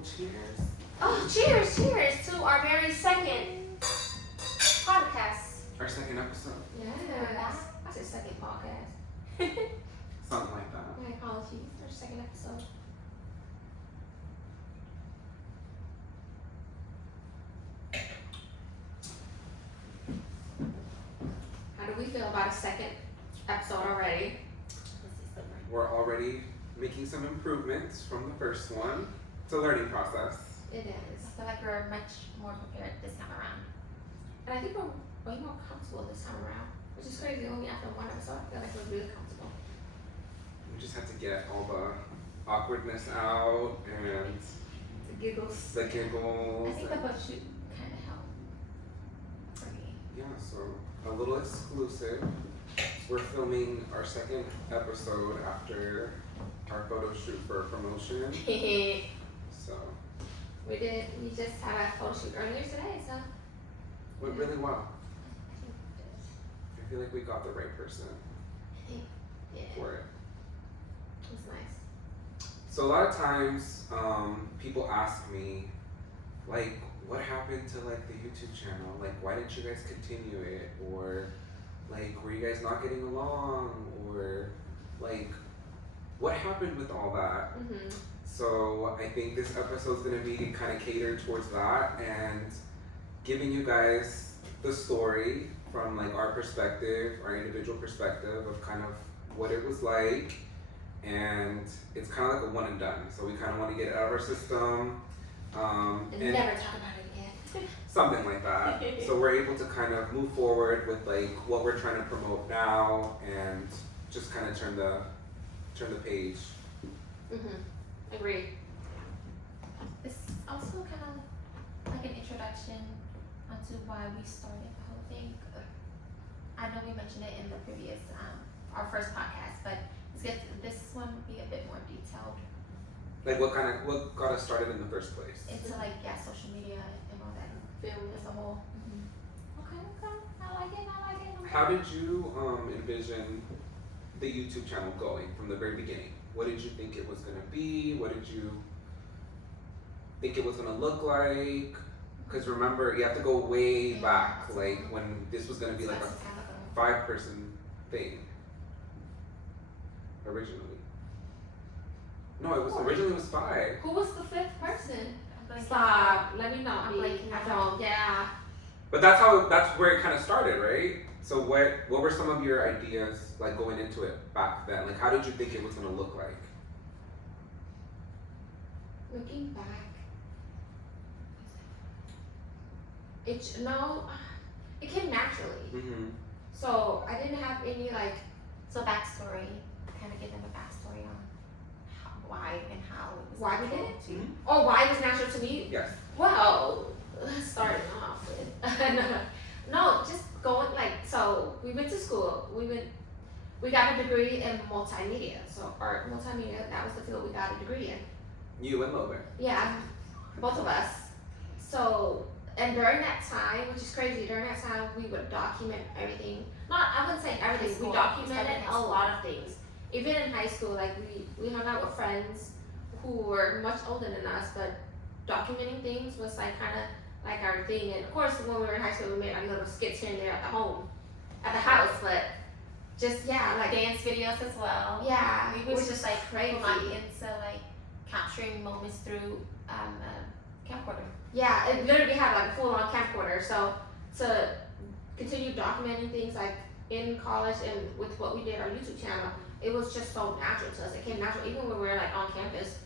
Well, cheers. Oh, cheers to our very second podcast. Our second episode. Yes. I said second podcast. Something like that. My apologies. Our second episode. How do we feel about a second episode already? We're already making some improvements from the first one. It's a learning process. It is. I feel like we're much more prepared this time around. And I think we're way more comfortable this time around, which is crazy. Only after one episode, I feel like we're really comfortable. We just have to get all the awkwardness out and The giggles. the giggles. I think the book shoot kind of helped for me. Yeah, so a little exclusive. We're filming our second episode after our photo shoot for promotion. So We just had a photo shoot earlier today, so. went really well. I think it I feel like we got the right person Yeah, for it. it was nice. So a lot of times, people ask me, like, what happened to like the YouTube channel? Like, why didn't you guys continue it? Or like, were you guys not getting along? Or like, what happened with all that? Mm-hmm. So I think this episode's gonna be kind of catered towards that and giving you guys the story from like our perspective, our individual perspective of kind of what it was like. And it's kind of like a one and done. So we kind of want to get it out of our system. And never talk about it again. Something like that. So we're able to kind of move forward with like what we're trying to promote now and just kind of turn the page. Mm-hmm. Agreed. It's also kind of like an introduction onto why we started the whole thing. I know we mentioned it in the previous, our first podcast, but this one will be a bit more detailed Like what got us started in the first place? into like, social media and all that. Film as a whole. Okay, I like it. How did you envision the YouTube channel going from the very beginning? What did you think it was gonna be? What did you think it was gonna look like? Because remember, you have to go way back, like when this was gonna be like That's a kind of 5-person thing. Originally. No, it was originally 5. Who was the fifth person? a Stop. Let me know. I'm B. blanking I out. don't. Yeah. But that's where it kind of started, right? So what were some of your ideas like going into it back then? Like how did you think it was gonna look like? Looking back, it came naturally. Mm-hmm. So I didn't have any like. So backstory, kind of give them a backstory on why and how it was Why we natural did it? to you. Oh, why it was natural to me? Yes. Well, starting off with no, just going like so. We went to school. We got a degree in multimedia. So art multimedia. That was the field we got a degree in. You and Logan. Yeah, both of us. So, and during that time, which is crazy, during that time we would document everything. I wouldn't say everything. School. We documented Started in a school. lot of things. Even in high school, like we hung out with friends who were much older than us, but documenting things was like kind of like our thing. And of course, when we were in high school, we made like little skits here and there at the house, but just like Dance videos as well. yeah, We was which just is like crazy. into like capturing moments through a camcorder. Yeah, it literally had like a full on camcorder. So to continue documenting things like in college and with what we did our YouTube channel, it was just so natural to us. It came natural even when we were like on campus.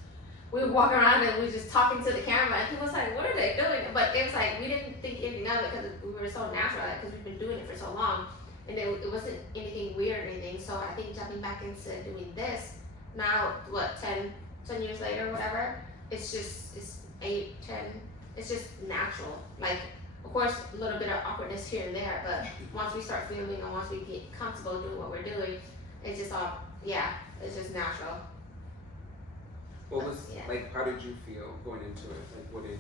We would walk around and we were just talking to the camera and people was like, what are they doing? But it was like, we didn't think anything of it because we were so natural at it because we've been doing it for so long. And it wasn't anything weird or anything. So I think jumping back into doing this now, 10 years later or whatever, it's 8, 10, it's just natural. Like, of course, a little bit of awkwardness here and there, but once we start filming and once we get comfortable doing what we're doing, it's just all, it's just natural. What was Yeah. like? How did you feel going into it? Like, what did?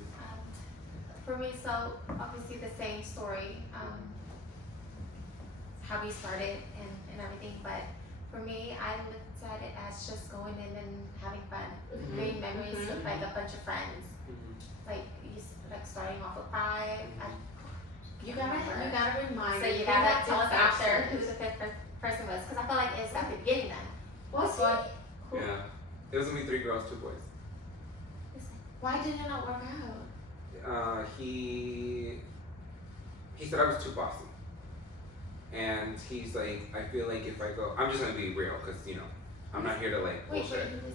For me, so obviously the same story, how we started and everything, but for me, I looked at it as just going in and having fun, Mhm. creating memories with Mhm. like a bunch of friends. Like like starting off with 5. You gotta remind So me. you Bring gotta that tell us after who discussion. the fifth person was, because I feel like it's at the beginning then. Was Well, it? Who- Yeah. It was gonna be 3 girls, 2 boys. Why did it not work out? He said I was too bossy. And he's like, I feel like if I go, I'm just gonna be real, cause you know, I'm not here to like Wait, bullshit. who was?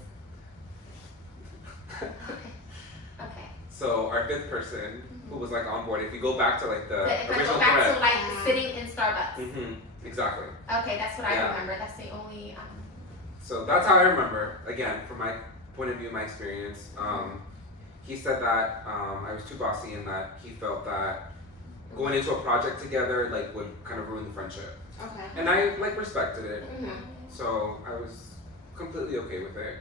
Okay. So our 5th person, who was like on board, if you go back to like the But if I original go back thread. to like sitting in Starbucks. Exactly. Okay, that's what I Yeah. remember. That's the only. So that's how I remember. Again, from my point of view, my experience. He said that I was too bossy and that he felt that going into a project together like would kind of ruin the friendship. Okay. And I like respected it. Mhm. So I was completely okay with it.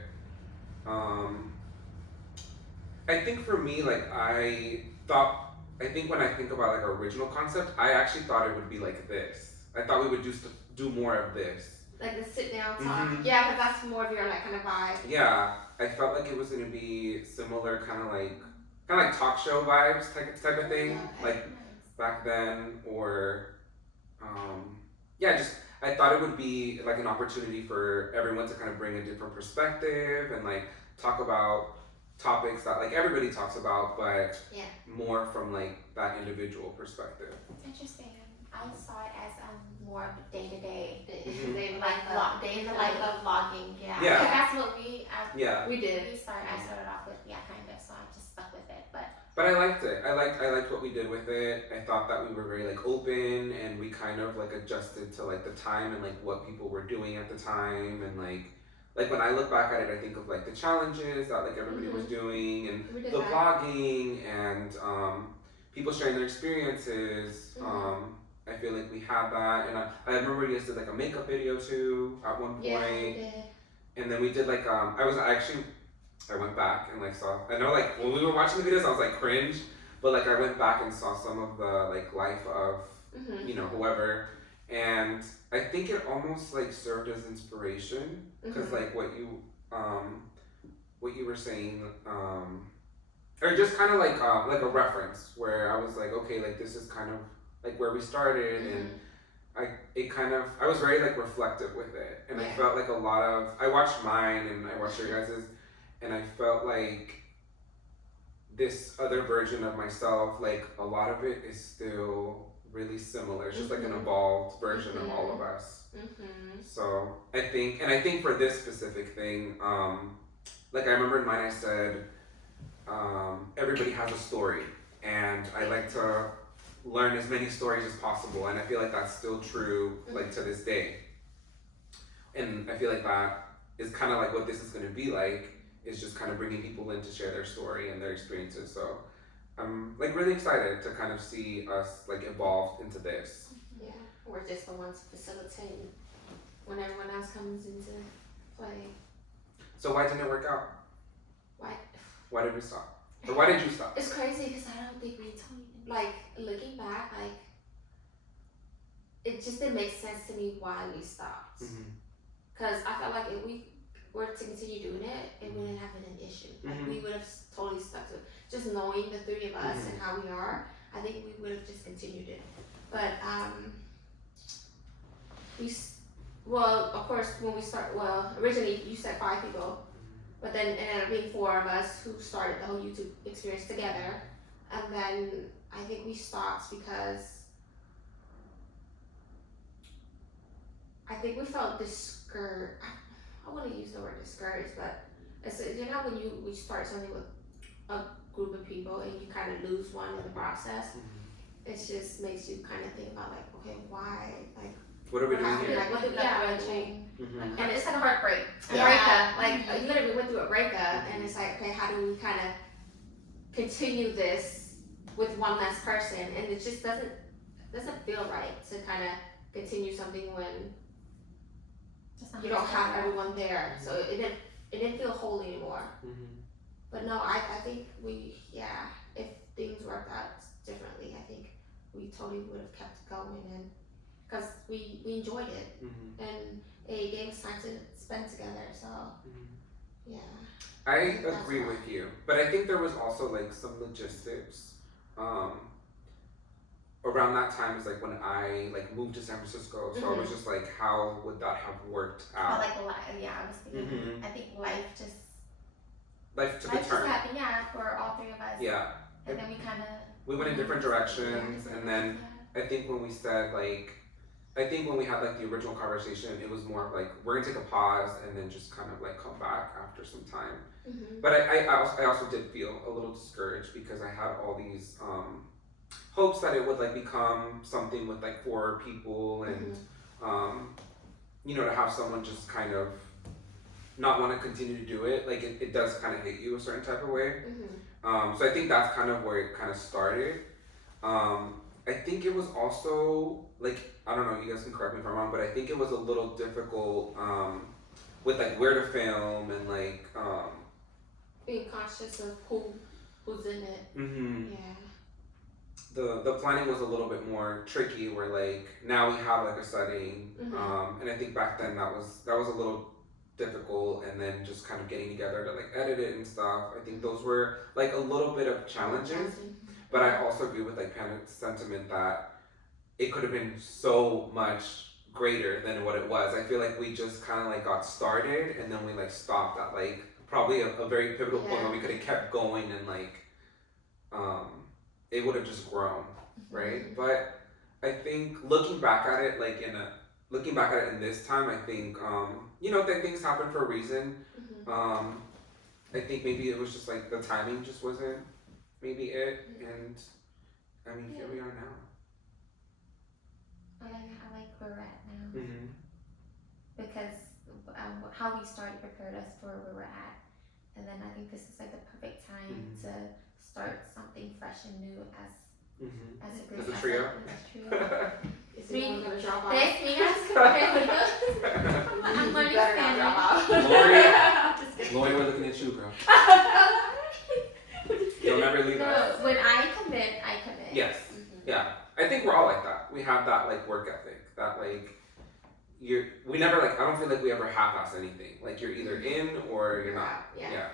I think for me, like I think when I think about like our original concept, I actually thought it would be like this. I thought we would do more of this. Like the sit down talk. Mhm. Yeah, because that's more of your like kind of vibe. Yeah, I felt like it was gonna be similar, kind of like talk show vibes type of thing, Okay. like back then, or yeah, just I thought it would be like an opportunity for everyone to kind of bring a different perspective and like talk about topics that like everybody talks about, but Yeah. more from like that individual perspective. Interesting. I saw it as more of day to day, Mhm. They like day in the life of vlogging. Yeah. Yeah. Because that's what Yeah, We did. I started off with. Yeah, kind of. So I just stuck with it, but. but I liked it. I liked what we did with it. I thought that we were very like open and we kind of like adjusted to like the time and like what people were doing at the time, and like when I look back at it, I think of like the challenges that like everybody was doing and We did the that. vlogging and people sharing their experiences. I feel like we had that, and I remember we just did like a makeup video too at one point. Yeah, we did. And then we did like I went back and like saw, I know like when we were watching the videos I was like cringe, but like I went back and saw some of the like life of Mhm. you know whoever, and I think it almost like served as inspiration because Mhm. like what you were saying, or just kind of like a reference where I was like, okay, like this is kind of like where we started, and I was very like reflective with it, and I Yeah. felt like I watched mine and I watched your guys's, and I felt like this other version of myself, like a lot of it is still really similar. It's just like an evolved version of all of us. Mhm. So I think for this specific thing, like I remember in mine I said, everybody has a story, and I like to learn as many stories as possible, and I feel like that's still true like to this day. And I feel like that is kind of like what this is going to be like, is just kind of bringing people in to share their story and their experiences. So I'm like really excited to kind of see us like evolve into this. Yeah. We're just the ones facilitating when everyone else comes into play. So why didn't it work out? Why? Why did we stop? Or why did you stop? It's crazy because I don't think we like looking back, like it just didn't make sense to me why we stopped. Cause I felt like if we were to continue doing it, it wouldn't have been an issue. Like we would have totally stuck to it. Just knowing the 3 of us and how we are, I think we would have just continued it. But well, of course, when we originally you said 5 people, but then it ended up being 4 of us who started the whole YouTube experience together. And then I think we stopped because I think we felt discouraged. I wouldn't use the word discouraged, but it's, you know when we start something with a group of people and you kind of lose one in the process, it just makes you kind of think about like, okay, why, like, What are we doing happened? here? Like, what did And it's like a heartbreak. breakup. Like literally we went through a breakup, and it's like, okay, how do we kind of continue this with one less person? And it just doesn't feel right to kind of continue something when you don't have everyone there. So it didn't feel whole anymore. But no, I think if things worked out differently, I think we totally would have kept going, and because we enjoyed it Mm-hmm. and it gave us time to spend together. So yeah. I That's agree why. with you, but I think there was also like some logistics. Um, Around that time is like when I like moved to San Francisco, so I was just like, how would that have worked But out? like yeah, I was thinking. I think life just Life took a just turn. happened. Yeah, for all three of us. Yeah, And then we kind of we went in different directions, and then I think when we said like, I think when we had like the original conversation, it was more of like we're gonna take a pause and then just kind of like come back after some time. But I also did feel a little discouraged because I had all these hopes that it would like become something with like 4 people and you know, to have someone just kind of not want to continue to do it, like it does kind of hit you a certain type of way. So I think that's kind of where it kind of started. I think it was also like, I don't know, you guys can correct me if I'm wrong, but I think it was a little difficult with like where to film and like Being conscious of who's in it. Yeah. The planning was a little bit more tricky where like now we have like a setting and I think back then that was a little difficult, and then just kind of getting together to like edit it and stuff, I think those were like a little bit of challenges. But I also agree with like Pam's sentiment that it could have been so much greater than what it was. I feel like we just kind of like got started and then we like stopped at like probably a very pivotal point where we could have kept going and like it would have just grown, right? But I think looking back at it in this time, I think you know that things happen for a reason. I think maybe it was just like the timing just wasn't maybe it, and I mean here we are now. I like where we're at now because how we started prepared us for where we're at, and then I think this is like the perfect time to start something fresh and new as a group, as a trio. Is anyone gonna drop out? This me guys I'm learning Spanish. Lori, we're looking at you, girl. You'll never leave us. When I commit, I commit. Yes. Yeah. I think we're all like that. We have that like work ethic. That like we never like, I don't feel like we ever half-ass anything. Like you're either in or you're not. Yeah.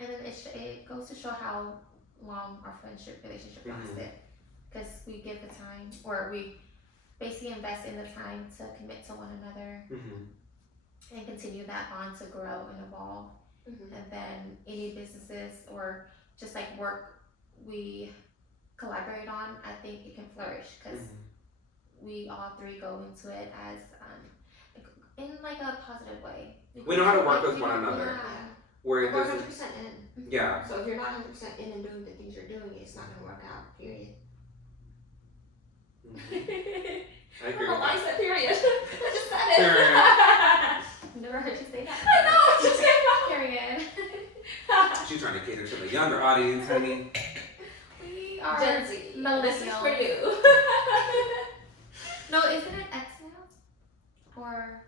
And then it goes to show how long our relationship lasted, because we give the time, or we basically invest in the time to commit to one another and continue that bond to grow and evolve. And then any businesses or just like work we collaborate on, I think it can flourish because we all three go into it as in like a positive way. We know how to work with one another. Where it We're doesn't. 100% in. Yeah. So if you're not 100% in and doing the things you're doing, it's not gonna work out. Period. I agree. Oh, I said period. I just said it. Never heard you say that. I know. It just came out. Period. She's trying to cater to the younger audience, honey. We are Gen Z. This is for you. No, isn't it X now? Or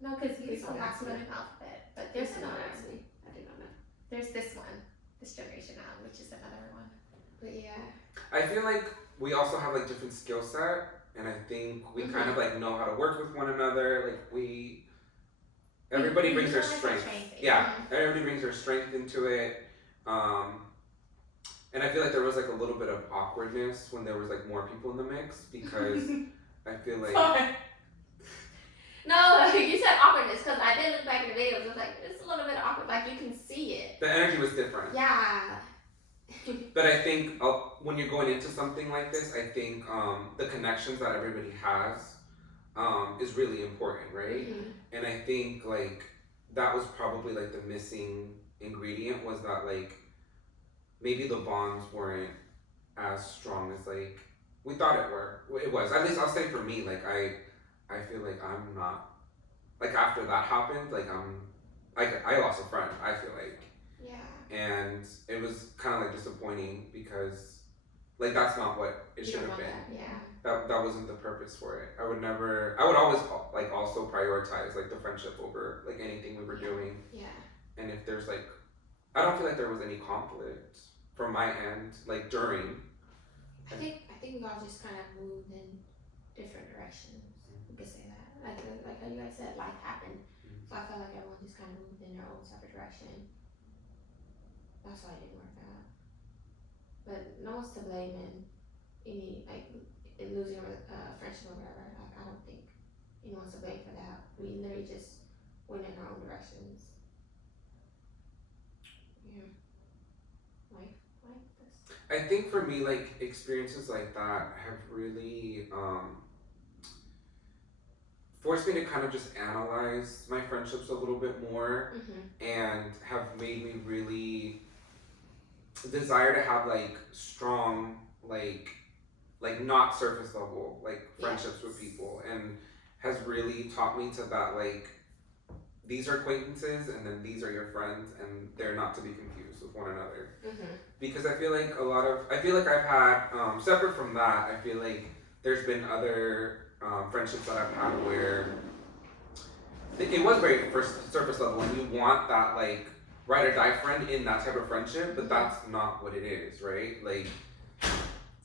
no, because it's the last one in the alphabet. But there's another one. I did not know. There's this one, this generation now, which is another one. But yeah. I feel like we also have like different skill set, and I think we kind of like know how to work with one another. Like everybody brings their strength. Yeah, everybody brings their strength into it. And I feel like there was like a little bit of awkwardness when there was like more people in the mix, because I feel like. No, you said awkwardness, because I did look back in the videos. It was like, it's a little bit awkward. Like you can see it. The energy was different. Yeah. But I think when you're going into something like this, I think the connections that everybody has is really important, right? And I think like that was probably like the missing ingredient, was that like maybe the bonds weren't as strong as like we thought it was. At least I'll say for me, like I feel like I'm not, like after that happened, like I lost a friend, I feel like. Yeah. And it was kind of like disappointing, because like that's not what it should have been. Yeah. That wasn't the purpose for it. I would always like also prioritize like the friendship over like anything we were doing. Yeah. And if there's like, I don't feel like there was any conflict from my end, like during. I think we all just kind of moved in different directions. You could say that. Like how you guys said, life happened. So I felt like everyone just kind of moved in their own separate direction. That's why it didn't work out. But no one's to blame in any in losing a friendship or whatever. Like I don't think anyone's to blame for that. We literally just went in our own directions. Yeah. Like this. I think for me, like experiences like that have really forced me to kind of just analyze my friendships a little bit more, and have made me really desire to have like strong like not surface level like friendships with people, and has really taught me to that like these are acquaintances and then these are your friends and they're not to be confused with one another. Because I feel like I've had separate from that, I feel like there's been other friendships that I've had where it was very first surface level and you want that like ride or die friend in that type of friendship, but that's not what it is, right? Like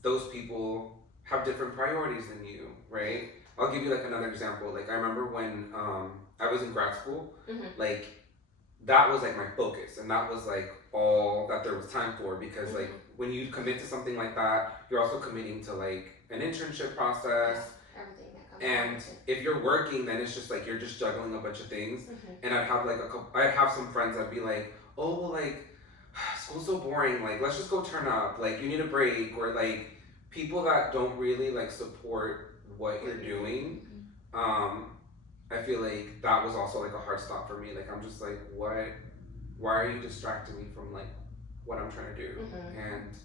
those people have different priorities than you, right? I'll give you like another example. Like I remember when I was in grad school, like that was like my focus and that was like all that there was time for, because like when you commit to something like that, you're also committing to like an internship process. Everything that comes And if you're working, then it's just like you're just juggling a bunch of things. And I'd have like I'd have some friends that'd be like, oh well, like school's so boring, like let's just go turn up, like you need a break, or like people that don't really like support what you're doing. I feel like that was also like a hard stop for me. Like I'm just like, why are you distracting me from like what I'm trying to do? And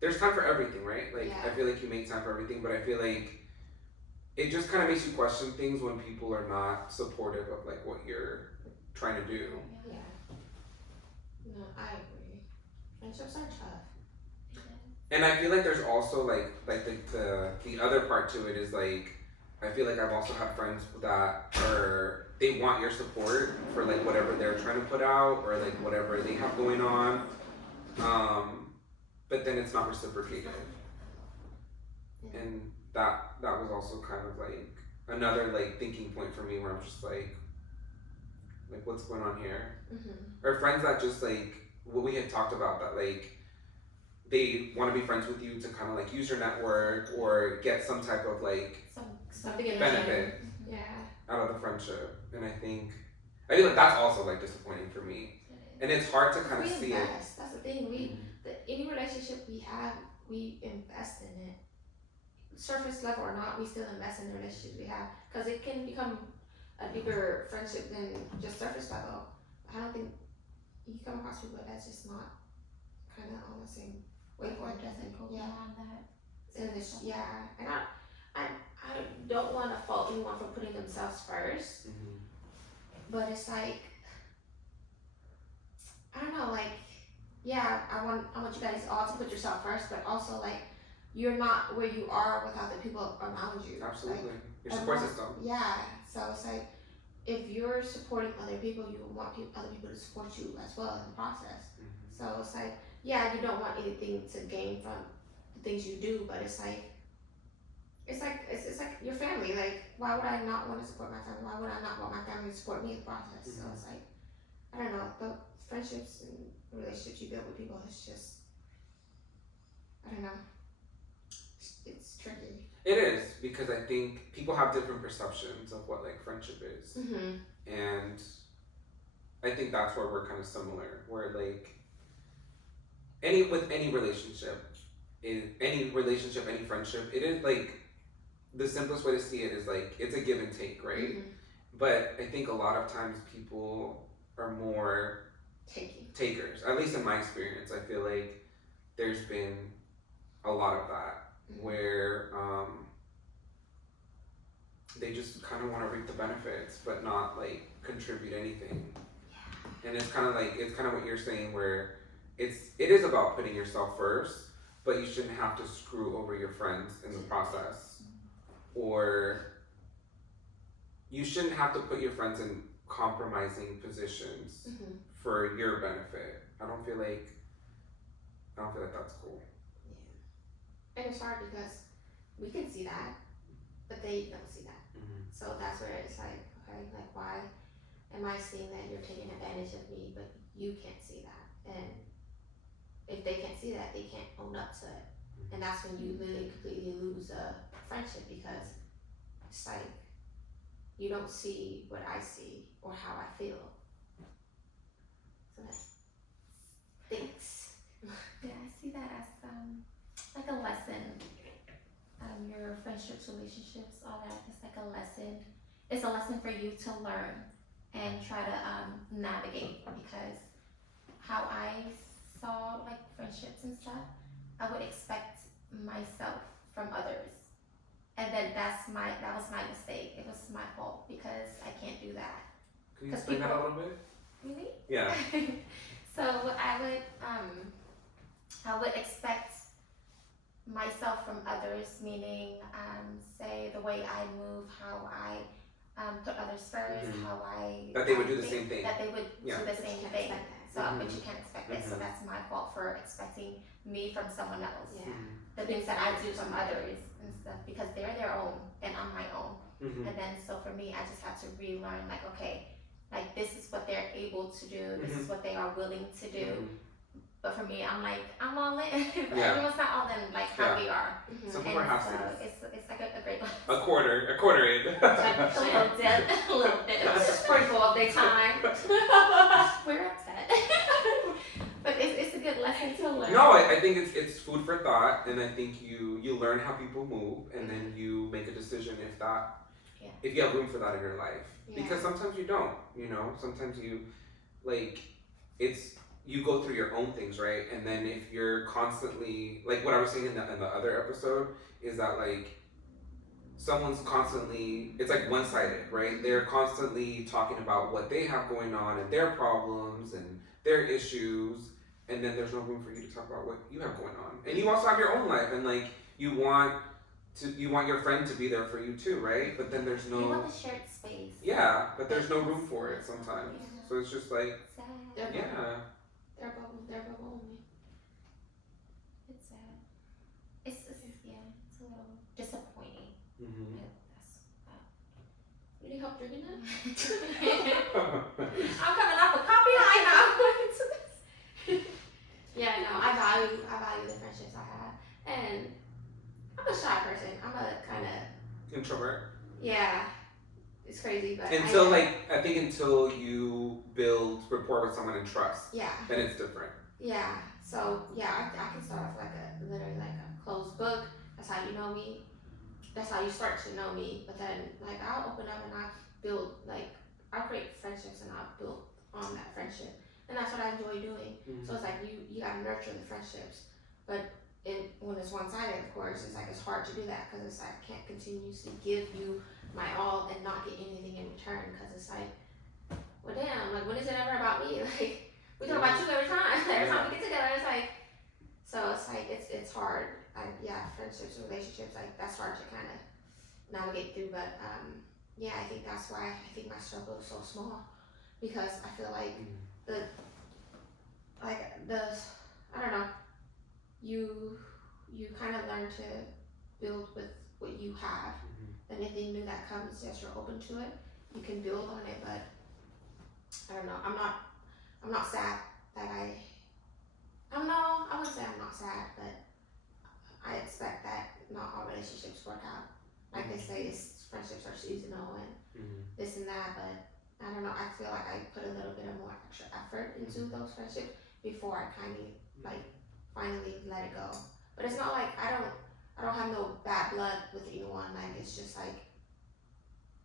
there's time for everything, right? Like I feel like you make time for everything, but I feel like it just kind of makes you question things when people are not supportive of like what you're trying to do. Yeah. No, I agree. Friendships are tough. And I feel like there's also like the other part to it is like I feel like I've also had friends that they want your support for like whatever they're trying to put out or like whatever they have going on, but then it's not reciprocated. And that was also kind of like another like thinking point for me where I'm just like what's going on here? Or friends that just like what we had talked about, that like they want to be friends with you to kind of like use your network or get some type of like something in benefit Yeah. out of the friendship. And I feel like that's also like disappointing for me. And it's hard to kind of see it. That's the thing. Any relationship we have, we invest in it. Surface level or not, we still invest in the relationships we have, because it can become a deeper friendship than just surface level. I don't think you come across people that's just not kind of on the same wavelength. Doesn't go beyond that. And I don't want to fault anyone for putting themselves first, but it's like I don't know, like I want you guys all to put yourself first, but also like you're not where you are without the people around you. Absolutely. Like, your support system. Yeah. So it's like if you're supporting other people, you want other people to support you as well in the process. So it's like you don't want anything to gain from the things you do, but it's like your family. Like why would I not want to support my family? Why would I not want my family to support me in the process? So it's like I don't know, the friendships and relationships you build with people is just I don't know. It's tricky. It is, because I think people have different perceptions of what like friendship is. And I think that's where we're kind of similar, where like any relationship, any friendship, it is like the simplest way to see it is like it's a give and take, right? But I think a lot of times people are more takers. At least in my experience, I feel like there's been a lot of that where they just kind of want to reap the benefits but not like contribute anything. And it's kind of what you're saying, where it is about putting yourself first, but you shouldn't have to screw over your friends in the process, or you shouldn't have to put your friends in compromising positions for your benefit. I don't feel like that's cool. And it's hard because we can see that. but they don't see that. Mm-hmm. So that's where it's like, okay, like why am I seeing that you're taking advantage of me, but you can't see that? And if they can't see that, they can't own up to it. And that's when you literally completely lose a friendship, because it's like you don't see what I see or how I feel. So that's thanks. Yeah, I see that as like a lesson. Your friendships, relationships, all that is like a lesson. It's a lesson for you to learn and try to navigate, because how I saw like friendships and stuff, I would expect myself from others. And then that was my mistake. It was my fault because I can't do that. Can you explain that a little bit? Really? Yeah. So I would expect myself from others, meaning say the way I move, how I put others first, Mhm. how I That they would do the think same thing. that they would Yeah. do the But you same can't thing. expect that. So but Mhm. you can't expect it. So Mhm. that's my fault for expecting me from someone else. Yeah. Mm-hmm. The things that I do from others and stuff, because they're their own and I'm my own. Mm-hmm. And then so for me, I just had to relearn, like, okay, like this is what they're able to do, this is what they are willing to do. Mm-hmm. But for me, I'm like, I'm all in. But Yeah. everyone's not all in, like how we are. Mm-hmm. Some And people are half so seasons. it's like a great balance. A quarter in. A little dip, a little dip. Sprinkle of their time. We're upset. But it's a good lesson to learn. No, I think it's food for thought, and I think you learn how people move, and then you make a decision if you have room for that in your life. Yeah. Because sometimes you don't, sometimes you you go through your own things, right? And then if you're constantly, like what I was saying in the other episode, is that like someone's constantly, it's like one-sided, right? They're constantly talking about what they have going on and their problems and their issues, and then there's no room for you to talk about what you have going on. And you also have your own life, and like you want your friend to be there for you too, right? But then there's You no, want the shared space. yeah, but there's no room for it sometimes. Yeah. So it's just like, Sad. yeah. Their bubble only. It's sad. It's yeah, it's a little disappointing. Mm-hmm. Really help drinking that? I'm coming off a coffee high now. Yeah, no, I value the friendships I have, and I'm a shy person. I'm a kind of, Introvert. yeah, it's crazy, but I think until you build rapport with someone and trust, yeah, then it's different. yeah. So yeah, I can start off literally like a closed book. That's how you know me. That's how you start to know me. But then like I'll open up and I'll create friendships and I'll build on that friendship, and that's what I enjoy doing. Mm-hmm. So it's like you gotta nurture the friendships, but when it's one-sided, of course, it's like it's hard to do that because it's like I can't continuously give you my all and not get anything in return, because it's like, well, damn, like when is it ever about me? Like we talk about you every time. Every time we get together, it's like, so it's like it's hard. Friendships and relationships, like that's hard to kind of navigate through. But yeah, I think that's why I think my struggle is so small, because I feel like I don't know, you kind of learn to build with what you have. Anything new that comes, yes, you're open to it, you can build on it. But I don't know, I'm not sad that I wouldn't say I'm not sad, but I expect that not all relationships work out. Like they say, friendships are seasonal and this and that, but I don't know, I feel like I put a little bit of more extra effort into those friendships before I kind of like finally let it go. But it's not like I don't have no bad blood with anyone. Like it's just like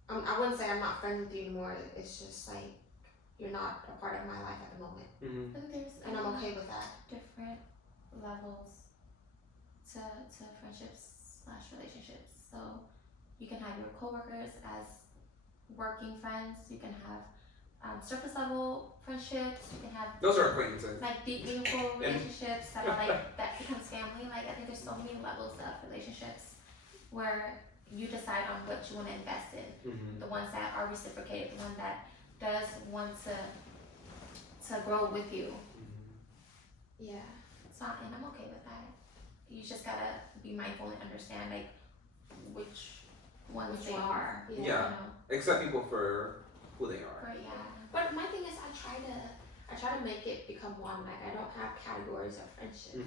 I wouldn't say I'm not friends with you anymore. It's just like you're not a part of my life at the moment, I think there's and I'm okay with that. different levels to friendships / relationships. So you can have your coworkers as working friends. You can have surface level friendships. You can have Those are acquaintances. like deep, meaningful relationships that are like that becomes family. Like I think there's so many levels of relationships where you decide on what you want to invest in. Mm-hmm. The ones that are reciprocated, the one that does want to grow with you. Yeah. So and I'm okay with that. You just gotta be mindful and understand like which once Which they one? are. Yeah. You know, Accept people for who they are. yeah. But my thing is, I try to make it become one. Like I don't have categories of friendship.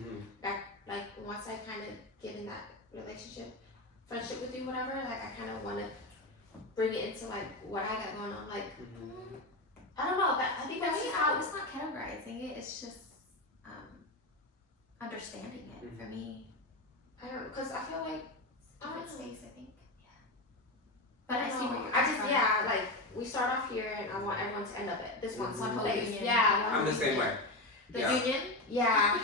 Like once I kind of get in that friendship with you, whatever. Like I kind of want to bring it into like what I got going on. Like I don't know. I think For that's me, just how it's not categorizing it. It's just understanding it. For me, I don't know, cause I feel like different space. I think. Yeah. But I see where you're. I just like we start off here, and I want everyone to end up at this one One whole place. union. Yeah, I'm the same way. The Yeah. union. Yeah.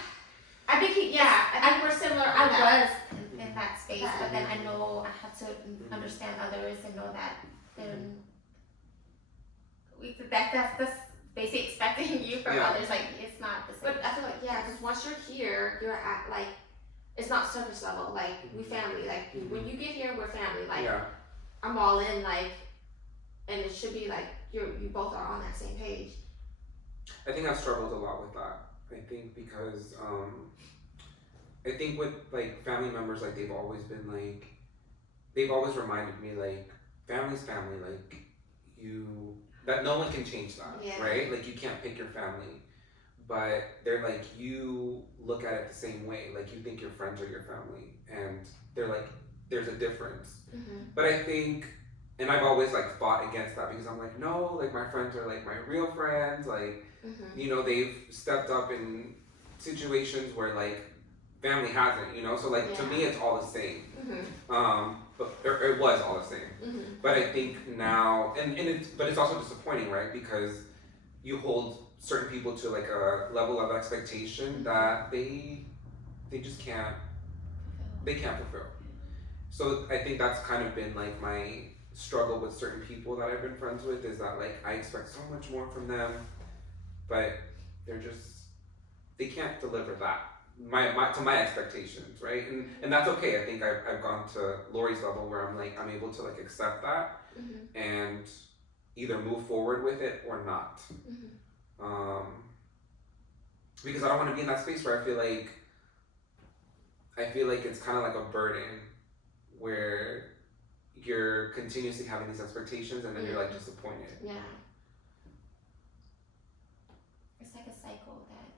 I think I think we're similar. I on that. was in that space, but then I know I have to understand others and know that then that's basically expecting you from Yeah. others. Like it's not the same. But I feel like because once you're here, you're at like it's not surface level. Like we family. Like when you get here, we're family. Like Yeah. I'm all in. Like, and it should be like you both are on that same page. I think I've struggled a lot with that. I think because I think with like family members, like they've always been like, they've always reminded me like, family's family, like that no one can change that, Yeah. right? Like you can't pick your family, but they're like, you look at it the same way, like you think your friends are your family, and they're like, there's a difference. But I think, and I've always like fought against that because I'm like, no, like my friends are like my real friends, like, you know, they've stepped up in situations where like family hasn't, you know, so like to me it's all the same. But it was all the same. But I think now, and it's also disappointing, right? Because you hold certain people to like a level of expectation that they just can't fulfill. So I think that's kind of been like my struggle with certain people that I've been friends with, is that like I expect so much more from them, but they can't deliver that to my expectations, right? And that's okay. I think I've gone to Lori's level where I'm able to like accept that and either move forward with it or not. Because I don't want to be in that space where I feel like it's kind of like a burden where you're continuously having these expectations and then you're like disappointed. Yeah. It's like a cycle that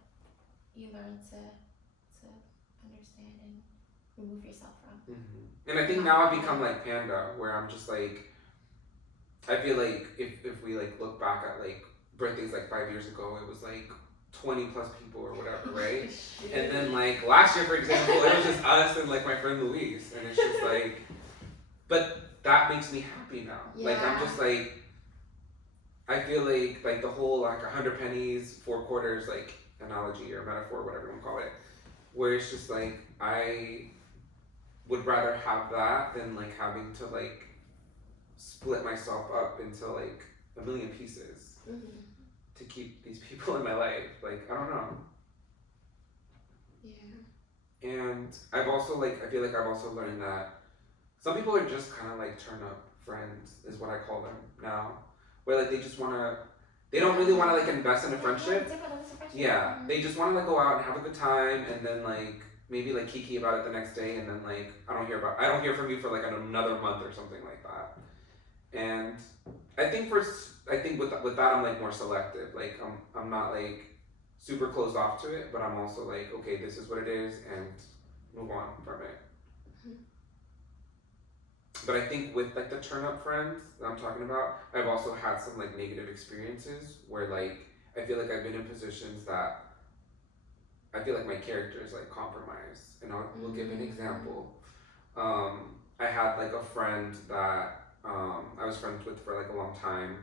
you learn to understand and remove yourself from. And I think now I've become like Panda, where I'm just like, I feel like if we like look back at like birthdays like 5 years ago, it was like 20 plus people or whatever, right? And then like last year, for example, it was just us and like my friend Louise, and it's just like, but that makes me happy now. Like I'm just like, I feel like the whole like 100 pennies, 4 quarters like analogy or metaphor, whatever you want to call it, where it's just like I would rather have that than like having to like split myself up into like a million pieces to keep these people in my life. Like I don't know. Yeah. And I've also like, I feel like I've also learned that some people are just kind of like turn up friends, is what I call them now, where like they don't really want to like invest in a friendship. Yeah, they just want to like go out and have a good time, and then like maybe like kiki about it the next day, and then like I don't hear from you for like another month or something like that. And I think with that I'm like more selective. Like I'm not like super closed off to it, but I'm also like, okay, this is what it is, and move on from it. But I think with like the turn up friends that I'm talking about, I've also had some like negative experiences where like I feel like I've been in positions that I feel like my character is like compromised. And we'll give an example. I had like a friend that I was friends with for like a long time,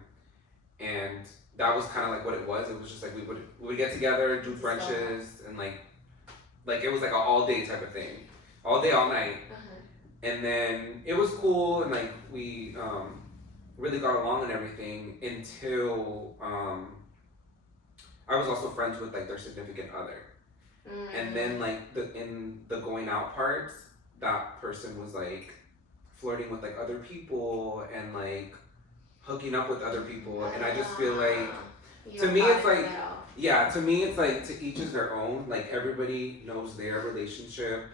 and that was kind of like what it was. It was just like we would get together, do brunches, and like it was like an all day type of thing, all day, all night. And then it was cool, and like we really got along and everything until I was also friends with like their significant other. And then like in the going out parts, that person was like flirting with like other people and like hooking up with other people, and I just feel like to me it's like to each is their own. Like everybody knows their relationship.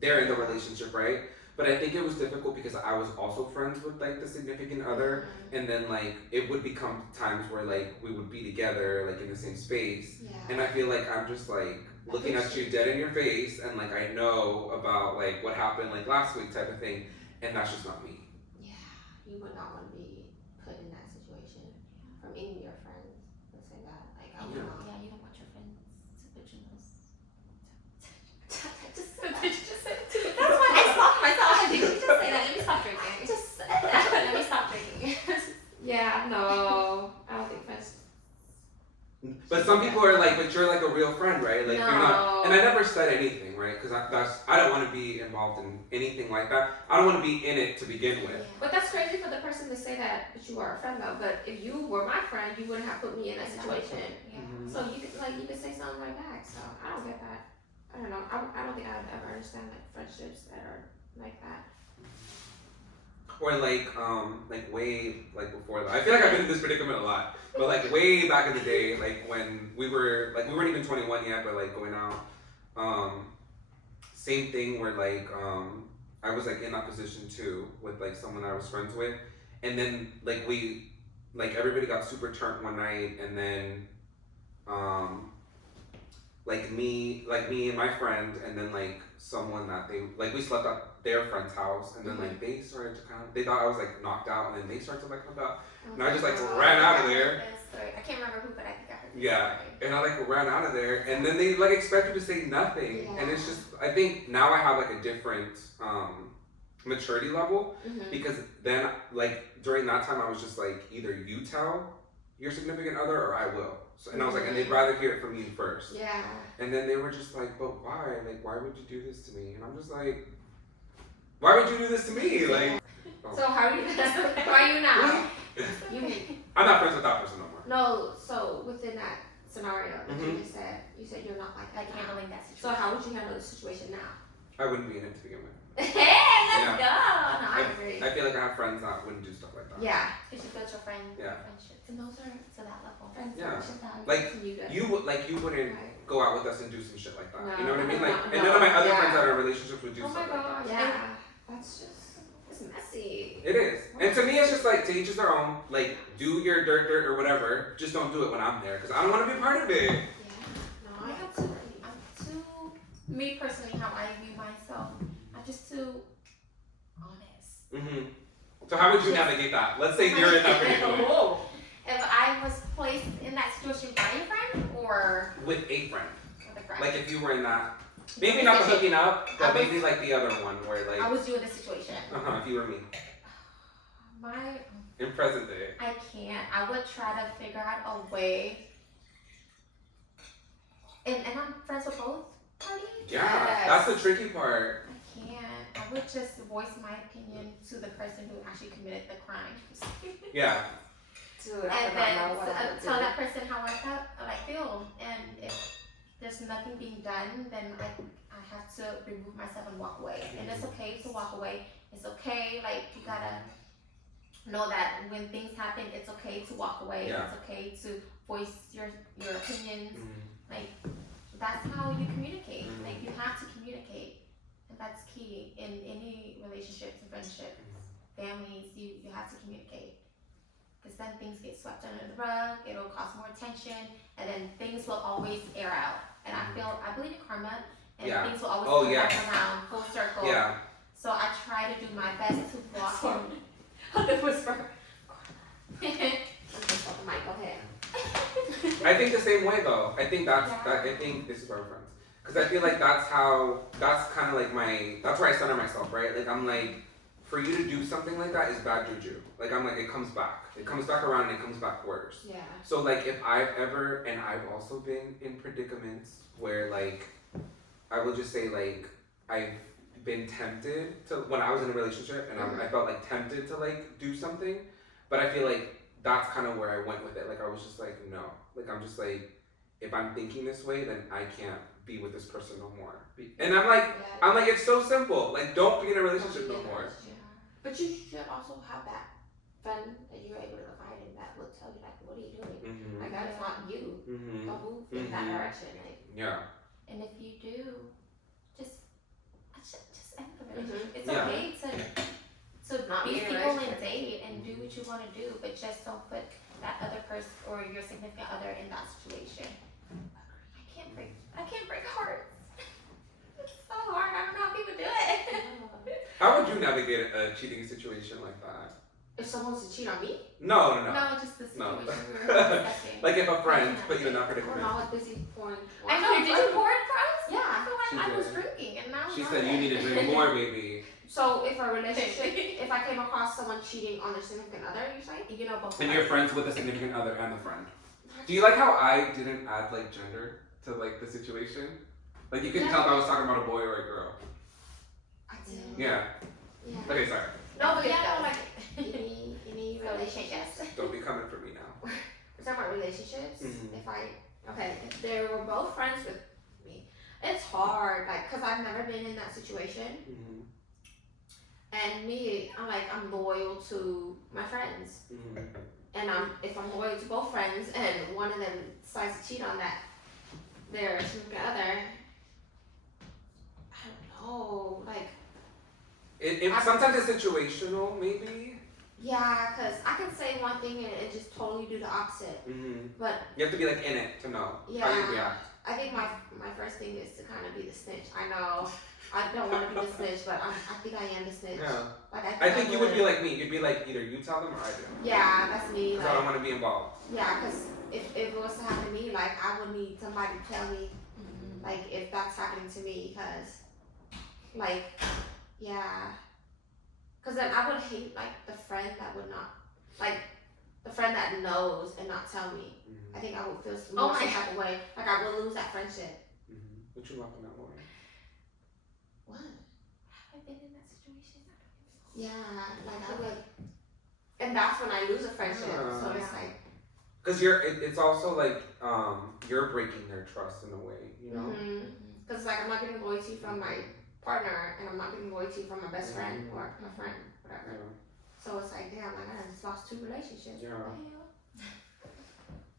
They're in the relationship, right? But I think it was difficult because I was also friends with like the significant other, and then like it would become times where like we would be together like in the same space, and I feel like I'm just like looking at you dead in your face, and like I know about like what happened like last week type of thing, and that's just not me. Yeah, you would not want to be put in that situation from any of your friends. Let's say that. Like, I don't know. Yeah, you don't want your friends to put you in those. Just Did you just say that? That's why I stopped myself. Did you just say that? Let me stop drinking. just said that. Let me stop drinking. Yeah, no, I don't think friends. But some people are like, but you're like a real friend, right? Like No. you're not. And I never said anything, right? Because I don't want to be involved in anything like that. I don't want to be in it to begin with. But that's crazy for the person to say that you are a friend though. But if you were my friend, you wouldn't have put me in that situation. Yeah. Mhm. So you could say something right back. So I don't get that. I don't know. I don't think I would ever understand like friendships that are like that. Or like way like before. I feel like I've been in this predicament a lot. But like way back in the day, like when we weren't even 21 yet, but like going out, same thing where like I was like in that position too with like someone I was friends with, and then like everybody got super turned one night, and then like me and my friend, and then like someone that we slept at their friend's house, and then like they started to they thought I was like knocked out, and then they started to like hook up, and I just like ran out of there. I can't remember who, but I think I heard. Yeah, and I like ran out of there, and then they like expect you to say nothing, and it's just I think now I have like a different maturity level, because then like during that time I was just like either you tell your significant other or I will. So, and I was like, and they'd rather hear it from you first. Yeah. And then they were just like, but why? Like, why would you do this to me? And I'm just like, why would you do this to me? Like, So how are you? How are you now? I'm not friends with that person no more. No. So within that scenario that you just said, you said you're not like handling that situation. So how would you handle the situation now? I wouldn't be in it to begin with. Hey, let's go. No, I agree. I feel like I have friends that wouldn't do stuff like that. Yeah. Because you built your friendship. And those are to that level. Yeah. Like you wouldn't go out with us and do some shit like that. No. You know what I mean? Like, No. and none of my other friends that are in relationships would do Oh stuff my like god. that. Yeah. That's just it's messy. It is. And to me, it's just like to each their own. Like, do your dirt or whatever. Just don't do it when I'm there, because I don't want to be part of it. Yeah. No, I I'm too, me personally, how I view myself, I'm just too honest. Mm-hmm. So how would you navigate that? Let's say you're in that predicament. If I was placed in that situation by a friend or With a friend. with a friend. Like if you were in that, maybe not the hooking up, but maybe like the other one where like. I was you in this situation. If you were me. My, In present day. I can't. I would try to figure out a way. And I'm friends with both parties. Yeah, Yes. that's the tricky part. I can't. I would just voice my opinion to the person who actually committed the crime. Yeah. Dude, I And would not then know what I would tell do. that person how I feel. And if there's nothing being done, then I have to remove myself and walk away. And it's okay to walk away. It's okay, like you gotta know that when things happen, it's okay to walk away. Yeah. It's okay to voice your opinions. Mm-hmm. Like that's how you communicate. Mhm. Like you have to communicate, and that's key in any relationships and friendships, families. You have to communicate, because then things get swept under the rug. It'll cause more attention, and then things will always air out. And I believe in karma, and Yeah. things will always Oh, come yeah. back around full circle. Yeah. So I try to do my best to walk. The whisper. Just off the mic. Go ahead. I think the same way though. I think I think this is why we're friends. Because I feel like that's kind of like that's where I center myself, right? Like I'm like, for you to do something like that is bad juju. Like I'm like, it comes back. It comes back around and it comes back worse. Yeah. So like if I've also been in predicaments where like, I will just say like, I've been tempted to, when I was in a relationship and I felt like tempted to like do something, but I feel like that's kind of where I went with it. Like I was just like, no. Like I'm just like, if I'm thinking this way, then I can't be with this person no more. And I'm like, it's so simple. Like don't be in a relationship no more. But you should also have that friend that you're able to confide in that will tell you like, what are you doing? Mm-hmm. Like that is not you. Mm-hmm. Don't move in that direction. Like, Yeah. And if you do, just end the relationship. It's Yeah. okay to Not be be in a single and relationship. date and do what you want to do, but just don't put that other person or your significant other in that situation. I can't break hearts. It's so hard. I don't know how people do it. How would you navigate a cheating situation like that? If someone wants to cheat on me, No. No, just the No. situation we were discussing. Like if a friend put you in that I don't know, predicament. I was busy pouring. I know. Did you pour it for us? Yeah. I feel like She I was did. drinking and now She I'm said not. you need to drink more, baby. So if a relationship, if I came across someone cheating on their significant other, you're saying? You know, both. And you're friends with a significant other and the friend. Do you like how I didn't add like gender to like the situation? Like you couldn't tell if I was talking about a boy or a girl. I did. Yeah. Yeah. Okay, sorry. No, but Yeah, yeah, no, like any relationships. Don't be coming for me now. We're talking about relationships. Mhm. If they were both friends with me, it's hard, like, cause I've never been in that situation. Mm-hmm. And me, I'm loyal to my friends. Mm-hmm. And if I'm loyal to both friends and one of them decides to cheat on their significant other, I don't know, like, Sometimes it's situational, maybe. yeah, cause I can say one thing and it just totally do the opposite. Mm-hmm. But You have to be like in it to know how you react. I think my first thing is to kind of be the snitch. I know I don't want to be the snitch, but I think I am the snitch. Yeah. Like I think you would be like me. You'd be like either you tell them or I do. Yeah, that's me. Because I don't want to be involved. Yeah, because if it was to happen to me, like I would need somebody to tell me, like if that's happening to me, because, like, yeah, because then I would hate like the friend that would not, like, the friend that knows and not tell me. Mm-hmm. I think I would feel some type of way. Like I would lose that friendship. Mm-hmm. What you laughing at, Lauren? What? Have I been in that situation? Yeah, like I would, and that's when I lose a friendship. So it's like, Because it's also like you're breaking their trust in a way, you know. because like I'm not getting loyalty from my partner, and I'm not getting loyalty from my best friend or my friend, whatever. Yeah. So it's like, damn, like I just lost 2 relationships. Yeah.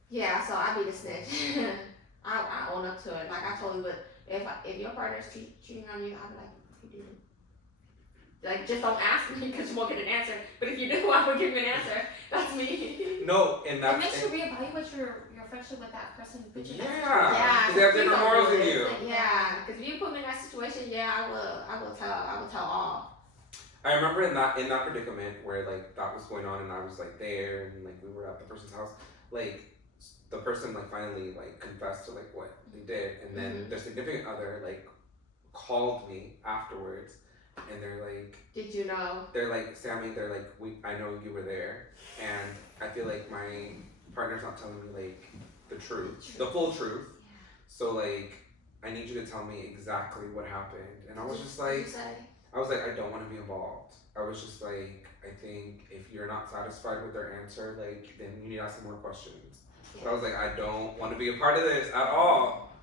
Yeah, so I be the snitch. I own up to it. Like I totally would. If your partner's cheating on you, I'd be like, you do. Like just don't ask me because you won't get an answer. But if you do, I will give you an answer. That's me. No, and It that's makes you reevaluate your friendship with that person who put you in that yeah. Because they have please different don't morals do than it. you. Yeah, because if you put me in that situation, yeah, I will tell all. I remember in that predicament where like that was going on and I was like there and like we were at the person's house, like the person like finally like confessed to like what they did, and then their significant other like called me afterwards and they're like, Did you know? they're like, Sammy, they're like, I know you were there, and I feel like my partner's not telling me like the truth, the full truth. So like I need you to tell me exactly what happened. And I was just like, I don't want to be involved. I was just like, I think if you're not satisfied with their answer, like then you need to ask some more questions. But I was like, I don't want to be a part of this at all.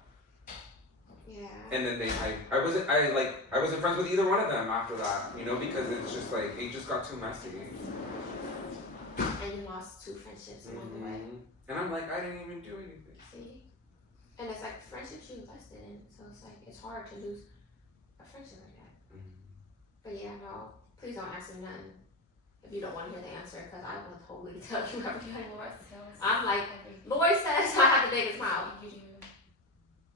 Yeah. And then I wasn't friends with either one of them after that, you know, because it's just like it just got too messy. And you lost 2 friendships along the way. And I'm like, I didn't even do anything. See? And it's like friendships you invested in, so it's like it's hard to lose a friendship like that. But yeah, no, please don't ask me nothing if you don't want to hear the answer, because I will totally tell you everything. I'm like, Lori says I have the biggest mouth.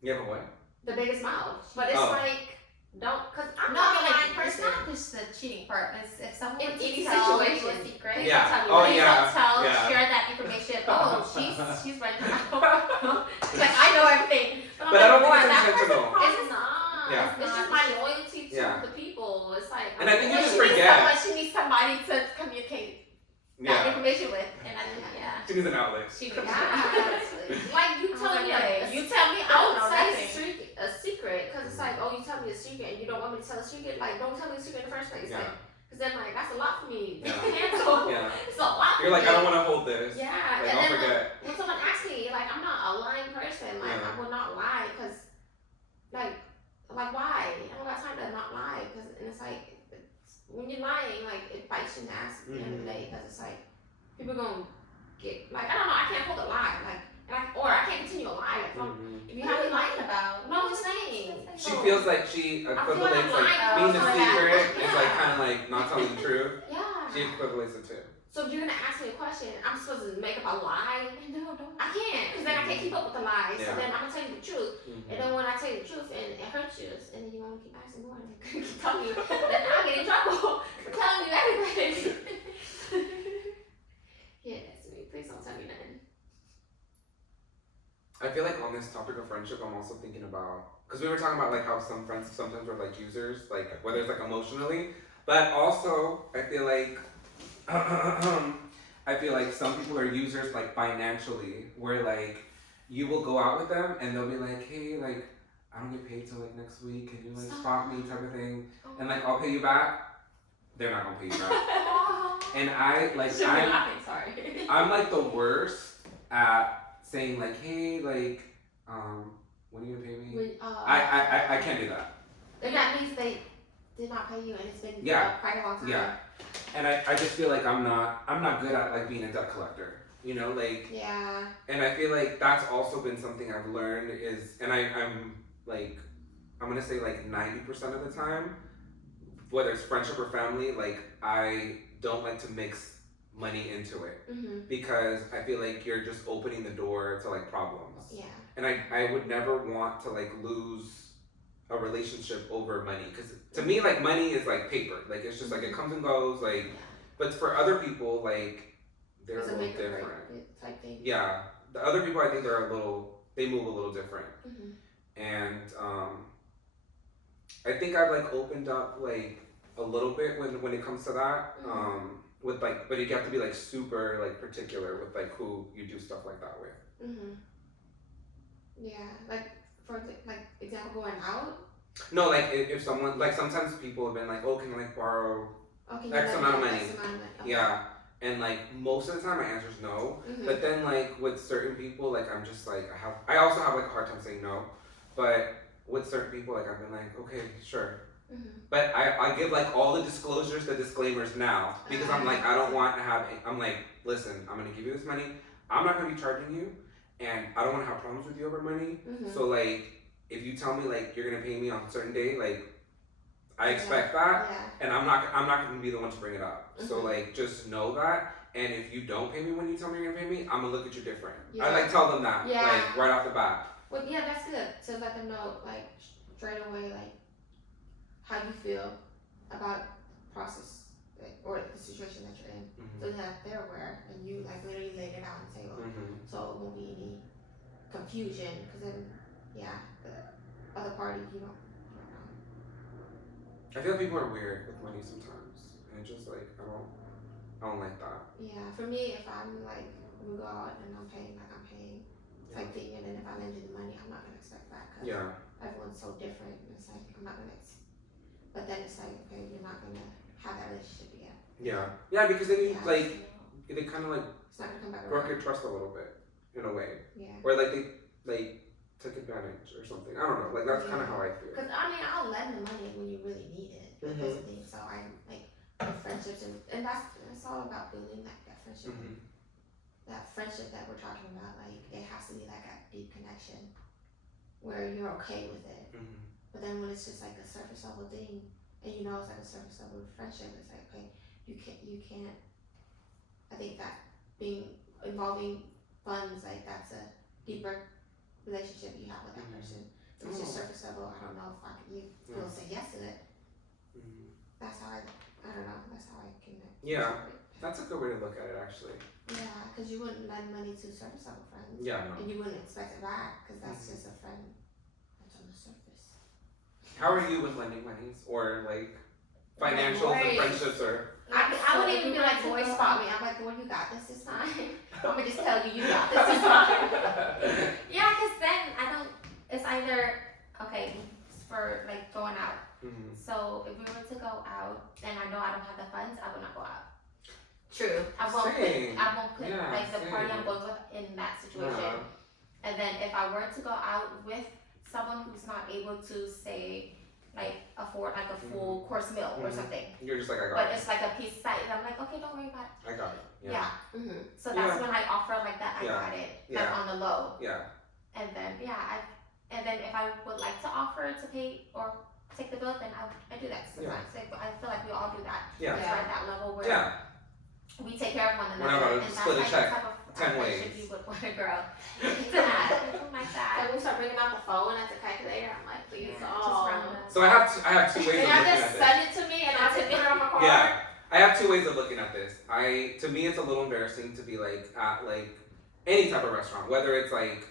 You have a what? The biggest mouth. But it's like, don't, because I'm No, not a like, lying it's person. not just the cheating part. It's if someone In wants to any tell you a situation. secret. Please Yeah. don't tell me Oh, that. Please yeah. don't tell, Yeah. share that information. Oh, she's running her mouth. Like, I know everything. But I don't think "Boy, it's that intentional." person It's not. Yeah. It's just my loyalty to Yeah. the people. It's like, And I think you Well, just she needs forget. She needs somebody to communicate that Yeah. information with. And I think, yeah. She needs an outlet. She yeah, needs like you tell me, you tell me, I don't know say nothing. a secret, because it's like, oh, you tell me a secret and you don't want me to tell a secret. Like, don't tell me a secret in the first place. Yeah. Because then, like, that's a lot for me. Yeah. Cancel. Yeah. It's a lot for You're like, me. I don't want to hold this. Yeah, Like, and don't then forget. when someone asks me, like, I'm not a lying person. Like, Yeah. I will not lie, because, like why? I don't got time to not lie, because it's like, when you're lying, like, it bites you in the ass at the end of the day, because it's like, people gonna get, like, I don't know, I can't hold a lie, like, or I can't continue a lie. Like, if you What are have you me lying about? No, What I'm saying. She feels like she equivalents like lying being the for that. secret is Yeah. like kind of like not telling the truth. Yeah. She equivalents it too. So if you're gonna ask me a question, I'm supposed to make up a lie? No, don't. I can't, because then I can't keep up with the lies. Yeah. So then I'm gonna tell you the truth. Mm-hmm. And then when I tell you the truth and it hurts you, and then you wanna keep asking more and keep telling you, then I'll get in trouble for telling you everything. Yeah, that's me. Please don't tell me nothing. I feel like on this topic of friendship, I'm also thinking about, because we were talking about like how some friends sometimes are like users, like whether it's like emotionally, but also I feel like some people are users like financially, where like you will go out with them and they'll be like, hey, like I don't get paid till like next week, can you like spot me type of thing, and like I'll pay you back. They're not gonna pay you back. And I'm like the worst at saying like, hey, like, when are you gonna pay me? I can't do that. And that means they did not pay you, and it's been quite a long time. Yeah. And I just feel like I'm not good at like being a debt collector. You know, like. Yeah. And I feel like that's also been something I've learned is, and I'm like, I'm gonna say like 90% of the time, whether it's friendship or family, like I don't like to mix money into it, because I feel like you're just opening the door to like problems. Yeah. And I would never want to like lose a relationship over money, because to me like money is like paper, like it's just like it comes and goes, like, but for other people like they're a little different type thing. Yeah, the other people I think they move a little different. And I think I've like opened up like a little bit when it comes to that, with like, but you have to be like super like particular with like who you do stuff like that with. Yeah, like for example, going out. No, like if someone, like sometimes people have been like, oh, can I like borrow X amount of money? Okay. Yeah, and like most of the time my answer is no. But then like with certain people, like I'm just like I also have like a hard time saying no. But with certain people, like I've been like, okay, sure. But I give like all the disclosures, the disclaimers now, because I'm like, I don't want to have, I'm like, listen, I'm gonna give you this money, I'm not gonna be charging you, and I don't want to have problems with you over money. So like, if you tell me like you're gonna pay me on a certain day, like I expect that, and I'm not gonna be the one to bring it up. So like, just know that, and if you don't pay me when you tell me you're gonna pay me, I'm gonna look at you different. I like tell them that, like right off the bat. Well, yeah, that's good to let them know like straight away, like how you feel about the process, like, or the situation that you're in, so that they're aware, and you like literally laid it out on the table, so it won't be any confusion. Because then, the other party, you don't know. I feel like people are weird with money sometimes, and it's just like I don't like that. Yeah, for me, if I'm like we go out and I'm paying type thing, and then if I lend you the money, I'm not gonna expect that, because everyone's so different, and it's like I'm not gonna. But then it's like, okay, you're not gonna have that relationship again. Yeah, because then you like they kind of like it's not gonna come back broke around. your trust a little bit in a way. Yeah. Or like they like took advantage or something. I don't know. Like that's kind of how I feel. Because I mean, I'll lend the money when you really need it. That's the thing. So I like with friendships, and that's all about building that friendship. That friendship that we're talking about, like it has to be like a deep connection where you're okay with it. But then when it's just like a surface level thing, and you know it's like a surface level friendship, it's like, okay, you can't. I think that involving funds, like that's a deeper relationship you have with that person. If it's just surface level, I don't know if you will say yes to it. That's how I don't know. That's how I can. That's a good way to look at it, actually. Yeah, because you wouldn't lend money to surface level friends. Yeah, no. And you wouldn't expect it back, because that's just a friend that's on the surface. How are you with lending monies or like financials and friendships or? I would even be like, boy, spot me. I'm like, boy, you got this time. I'm gonna just tell you, you got this time. Yeah, because then it's either, okay, for like going out. So if we were to go out and I know I don't have the funds, I will not go out. True. I won't put like the party I'm going with in that situation. And then if I were to go out with someone who's not able to say like afford like a full course meal or something. You're just like, I got but it. it's like a piece side, and I'm like, okay, don't worry about it. I got it. Yeah. So that's when I offer like that, I got it, like on the low. Yeah. And then then if I would like to offer to pay or take the bill, then I do that sometimes. Like, I feel like we all do that. Yeah. We're at that level where Yeah. we take care of one We're another. not gonna And split a that's check like the type of 10 relationship ways. you would want to grow. Something like that. And we start bringing out the phone as a calculator. I'm like, please, Yeah, just round up. So I have two ways And of I looking at just this. send it to me and I take it on my card. Yeah, I have two ways of looking at this. To me, it's a little embarrassing to be like at like any type of restaurant, whether it's like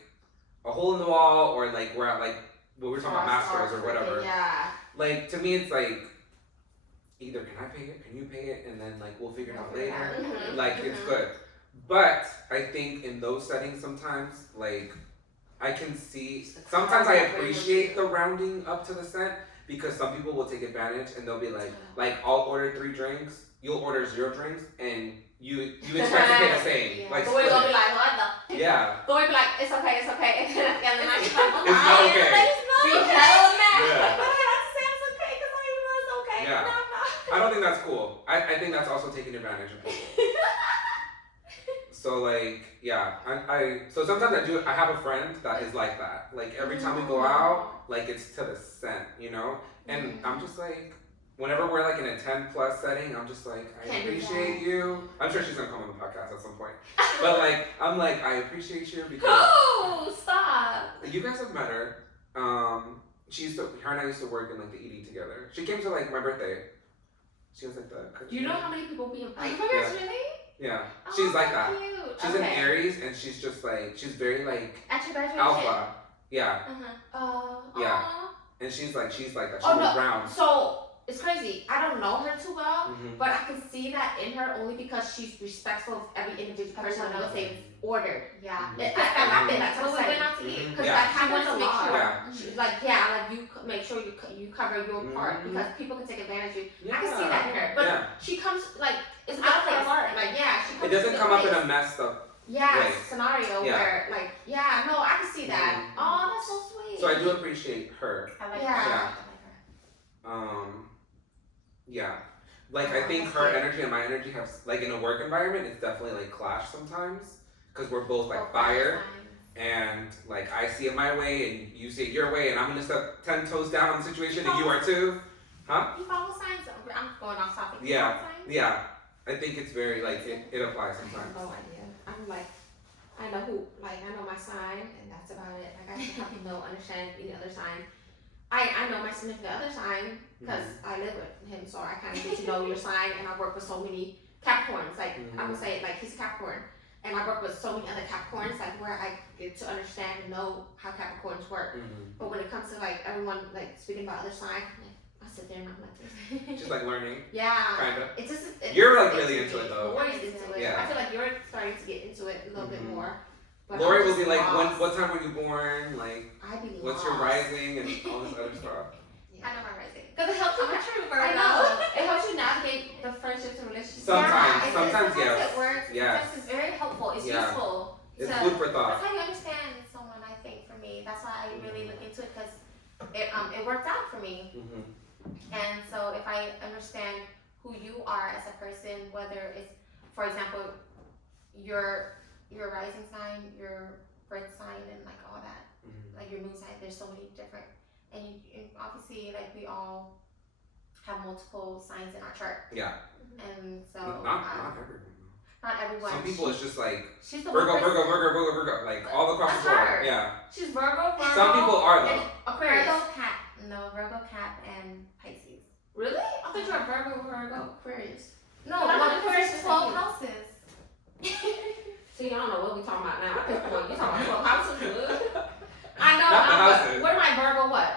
a hole in the wall or like we're at like what we're talking about Masters or whatever. Yeah. Like to me, it's like either can I pay it, can you pay it, and then like we'll figure it out later. Mhm. Like it's good, but I think in those settings sometimes like I can see sometimes I appreciate the rounding up to the cent because some people will take advantage and they'll be like I'll order 3 drinks, you'll order 0 drinks, and you expect to pay the same. Yeah. Like But we're split gonna it. be like, what the? Yeah. But we're like, it's okay. And then I just like, It's not okay. Be hella mad. Yeah. But I have to say it's okay because I even know it's okay. Yeah. No, I'm not. I don't think that's cool. I think that's also taking advantage of people. So like yeah, so sometimes I have a friend that is like that. Like every time we go out, like it's to the cent, you know? And I'm just like whenever we're like in a 10+ setting, I'm just like, I Can't do appreciate that. you. I'm sure she's gonna come on the podcast at some point. But like I'm like, I appreciate you because Oh, stop. you guys have met her. Her and I used to work in like the ED together. She came to like my birthday. She was like the cookie. Do you know how many people we invite? You guys really? Yeah. Oh, She's like so that. Cute. She's an Aries and she's just like she's very like At your graduation. alpha. Yeah. Yeah. Aw. And she's like that. She Oh, was no. round. So it's crazy. I don't know her too well, Mhm. but I can see that in her only because she's respectful of every individual person when I say ordered. Yeah. Mhm. I happened. That's When what we I'm went out to eat. Mhm. Because Yeah. that She happens wants a to make lot. sure. Yeah. She's like, yeah, like make sure you cover your part Mhm. because people can take advantage of you. Yeah. I can see that in her, but Yeah. she comes like it's out of her heart. Like yeah, she comes. It doesn't to come the up in place. a messed up. Yeah, way. scenario Yeah. where like yeah, no, I can see that. Mhm. Oh, that's so sweet. So I do appreciate her. I like Yeah. her. Yeah. I like her. Yeah. Like I Oh, think that's her cute. energy and my energy have like in a work environment, it's definitely like clash sometimes because we're both like Both fire. signs. And like I see it my way and you see it your way and I'm gonna step 10 toes down on the situation and you are too. You follow signs? I'm going off topic. You Yeah. follow signs? Yeah. I think it's very like it applies I have sometimes. no idea. I'm like, I know who, like, I know my sign, and that's about it. Like, I don't have no understand any other sign. I know my significant other sign because I live with him, so I kind of get to know your sign, and I work with so many Capricorns. Like, I would say, like, he's a Capricorn, and I work with so many other Capricorns, like, where I get to understand and know how Capricorns work. Mhm. But when it comes to, like, everyone, like, speaking about other sign, like, I sit there and I'm like, this. Just like learning, Yeah. kinda. It's just You're, like, really into it, though. Lori's into it. Yeah. I feel like you're starting to get into it a little bit Mhm. more. But Lori I'm will just be like, lost. what time were you born? Like, I be what's lost. your rising and all this other stuff. I know my rising. Because it helps you. I'm a true I Virgo. know. It helps you navigate the friendships and relationships. Sometimes, Yeah, sometimes yes. it works. Yes. Sometimes it's very helpful. It's Yeah. useful. It's So, food for that's thought. how you understand someone, I think, for me. That's why I really look into it because it worked out for me. Mm-hmm. And so if I understand who you are as a person, whether it's, for example, your rising sign, your birth sign, and like all that, Mm-hmm. like your moon sign, there's so many different, and obviously like we all have multiple signs in our chart, Yeah. and so Not everyone. not everyone. Some people it's just like she's the Virgo, one person- Virgo, like all across the That's board. her. Yeah. She's Virgo. Some people are and though. Aquarius. Virgo, Cap, no Virgo, Cap, and Pisces. Really? I thought you were Virgo, Aquarius. No, But I'm one an Aquarius Aquarius is 12 too. houses. See, I don't know what we talking about now. At this point, you talking about 12 houses? I know. Not the I'm houses. what am I, Virgo? What?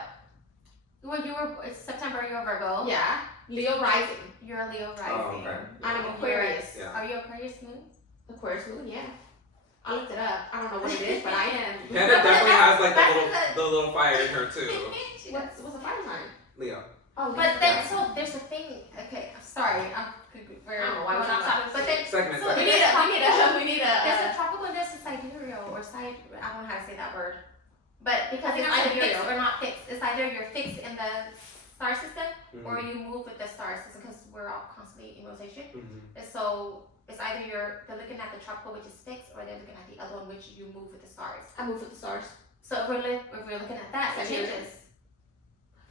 Well, it's September, you're a Virgo. Yeah. Leo rising. You're a Leo Oh, rising. okay. I'm an Aquarius. Yeah. Are you Aquarius moon? Aquarius moon, yeah. I looked it up. I don't know what it is, but I am. Hannah definitely has like that's the little fire in her too. What's a fire sign? Leo. Oh, But then, so there's a thing. Okay, I'm sorry. We're I don't know why going we're off talking topic. But then, Segment. so we segment. need a. there's a tropical and there's a sidereal or side. I don't know how to say that word. But because I think it's either sidereal. fixed or not fixed, it's either you're fixed in the star system or Mhm. you move with the star system because we're all constantly in rotation. Mhm. And so it's either they're looking at the tropical which is fixed or they're looking at the other one which you move with the stars. I move with the stars. So if we're looking at that, then changes.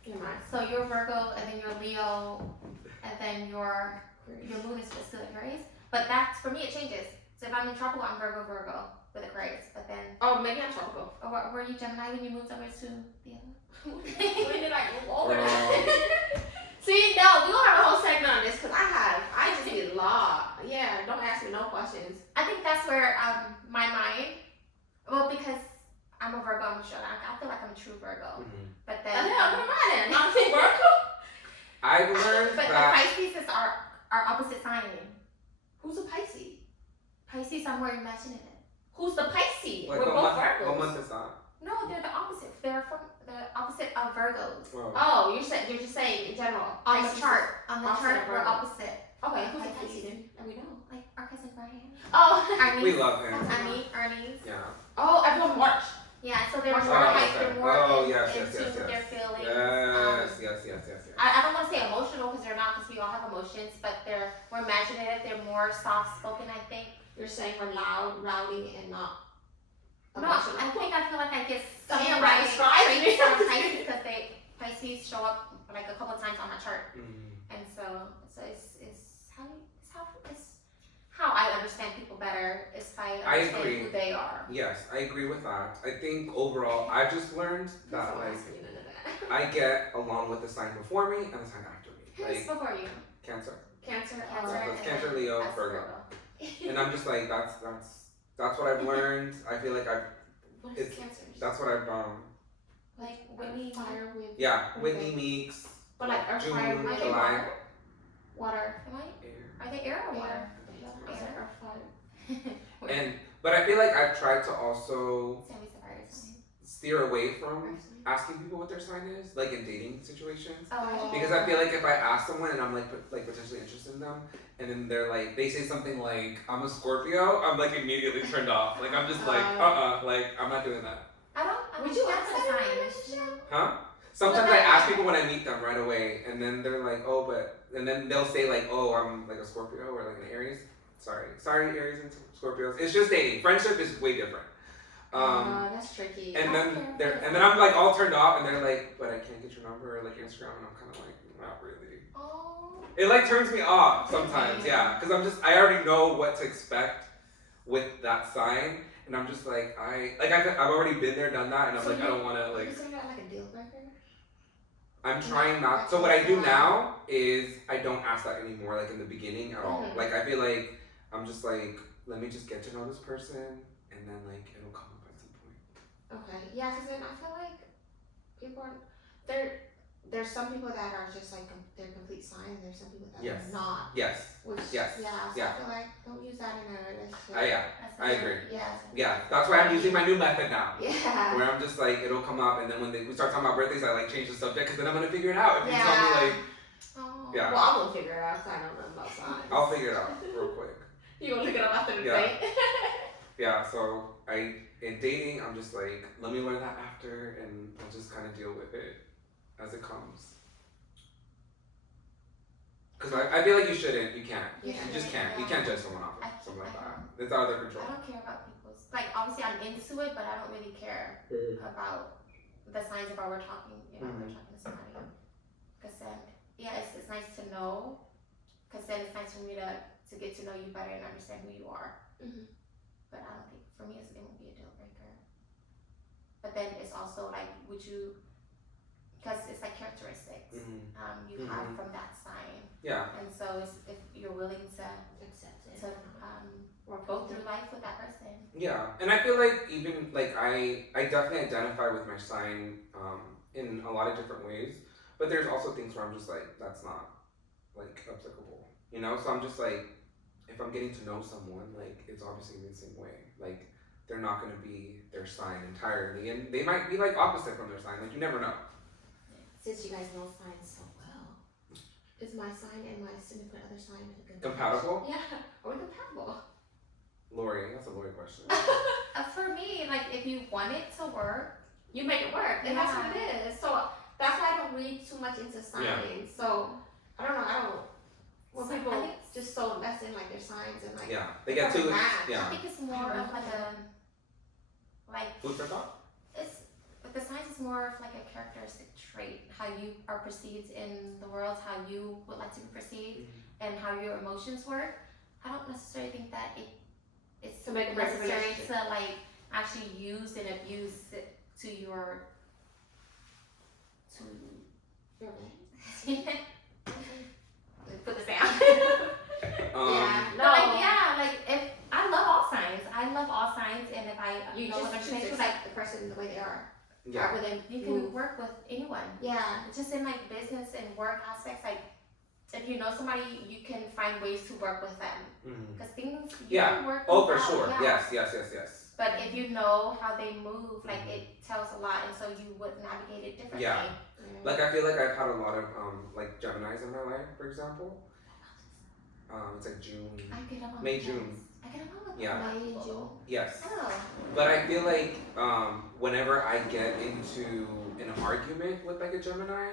Never mind. So you're Virgo, and then you're Leo, and then your moon is still Aquarius. But that's, for me, it changes. So if I'm in trouble, I'm Virgo with Aquarius. But then, Oh, maybe I'm tropical. or were you Gemini when you moved over to the other? When did I move over? Girl. See, no, we gonna have a whole segment on this because I just get lost. Yeah, don't ask me no questions. I think that's where my mind, well, because I'm a Virgo, I'm sure I feel like I'm a true Virgo. Mhm. But The then, hell, what am I then? Not too Virgo? I've learned but the that. Pisces is our opposite sign. Who's a Pisces? Pisces are more imaginative. Who's the Pisces? Like, We're both what Virgos. month is that? No, they're the opposite. They're from the opposite of Virgos. Wow. Oh, you're just saying in general. On the Pisces chart, opposite of we're Virgo. opposite. is- Okay, who's a Pisces. Pisces then? That we know. Like our cousin Brian. Oh. Our We niece. love him. Ernie's. Yeah. Oh, everyone March. Yeah, so they're March more oh, like okay. they're more Oh, in, yes, in yes, tune yes, with yes. their feelings. Yes. I don't want to say emotional because they're not, because we all have emotions, but they're more imaginative. They're more soft spoken, I think. You're saying we're loud, rowdy, and not No, emotional. I feel like I get Damn, some right, describe me. Pisces because Pisces show up like a couple of times on my chart, Mhm. and so it's how I understand people better is by I understanding agree. who they are. Yes, I agree with that. I think overall, I've just learned that Don't like ask me none of that. I get along with the sign before me and the sign after me. Who's Like before you? Cancer. Cancer. Cancer. That's and Cancer, then Leo, us, Virgo. And I'm just like that's what I've learned. I feel like What is It's- Cancer? that's what I've done. Like Whitney. Fire with. Yeah, Okay. Whitney Meeks. But like earth, June, fire, wind, and July. water. Water. Am I? Air. Are they air or water? Air. I said earth, fire. And but I feel like I've tried to also Sammy's a fire sign. steer away from Earth sign. asking people what their sign is, like in dating situations. Oh. Because I feel like if I ask someone and I'm like potentially interested in them, and then they're like they say something like I'm a Scorpio, I'm like immediately turned off. Like I'm just like like I'm not doing that. Would you ask ask the that in a sign? relationship? Huh? Sometimes I ask people when I meet them right away, and then they're like, oh, and then they'll say like, oh, I'm like a Scorpio or like an Aries. Sorry, Aries and Scorpios. It's just dating. Friendship is way different. That's tricky. And then Okay. and then I'm like all turned off, and they're like, but I can't get your number or like Instagram, and I'm kind of like, not really. Oh. It like turns me off sometimes, yeah, because I already know what to expect with that sign, and I'm just like I've already been there, done that, and I'm So like I don't want to like. Isn't that like a deal breaker? I'm trying not. So what I do now is I don't ask that anymore, like in the beginning at all. Mhm. Like I feel like I'm just like, let me just get to know this person, and then like it'll come up at some point. Okay. Yeah, because then I feel like people are there's some people that are just like they're complete signs. There's some people that Yes. are not. Yes. Which Yes. Yeah. So Yeah. I feel like don't use that in a relationship. I agree. Yeah. Yeah, that's why I'm using my new method now. Yeah. Where I'm just like, it'll come up, and then when we start talking about birthdays, I like change the subject, because then I'm gonna figure it out. If you tell me like, Oh. Yeah. Well, I'm gonna figure it out because I don't know about signs. I'll figure it out real quick. You gonna look it up after the Yeah. date? Yeah, so in dating, I'm just like, let me learn that after, and I'll just kind of deal with it as it comes. Because I feel like you can't. Yeah. You just can't. You can't judge someone off of something like that. It's out of their control. I don't care about people's, like, obviously I'm into it, but I don't really care about the signs of how we're talking, we're talking to somebody. Because then, yeah, it's nice to know, because then it's nice for me to get to know you better and understand who you are. Mhm. But I don't think, for me, it won't be a deal breaker. But then it's also like, would you, because it's like characteristics you have from that sign. Yeah. And so it's, if you're willing to Accept it. go through life with that person. Yeah, and I feel like even like I definitely identify with my sign in a lot of different ways, but there's also things where I'm just like that's not like applicable, you know. So I'm just like, if I'm getting to know someone, like it's obviously the same way. Like they're not gonna be their sign entirely, and they might be like opposite from their sign. Like you never know. Since you guys know signs so well, is my sign and my significant other sign a good match? Compatible? Yeah, or compatible. Lori, that's a Lori question. For me, like if you want it to work, You make it work, and that's what it is. So that's why I don't read too much into signs. Yeah. So I don't know. When So people I think just so invested in like their signs and like Yeah, they get too. match. I Yeah. think it's more of like a, like Food for thought. it's the signs is more of like a characteristic trait, how you are perceived in the world, how you would like to be perceived, and how your emotions work. I don't necessarily think that it's To make a break necessary relationship. to like actually use and abuse it to your put this down. Yeah. No, like like if I love all signs. I love all signs, and if I You know just what choose to like accept the person the way they are. Yeah. Rather than you can work with anyone. Yeah. Just in like business and work aspects, like if you know somebody, you can find ways to work with them. Because things you can work Oh, things for out, sure. yeah. Yes. But if you know how they move, like it tells a lot, and so you would navigate it differently. Yeah. Like I feel like I've had a lot of like Geminis in my life, for example. It's like June, I get along May, with June. Gems. I get along with Yeah. May and June. Yes. Oh. But I feel like whenever I get into an argument with like a Gemini,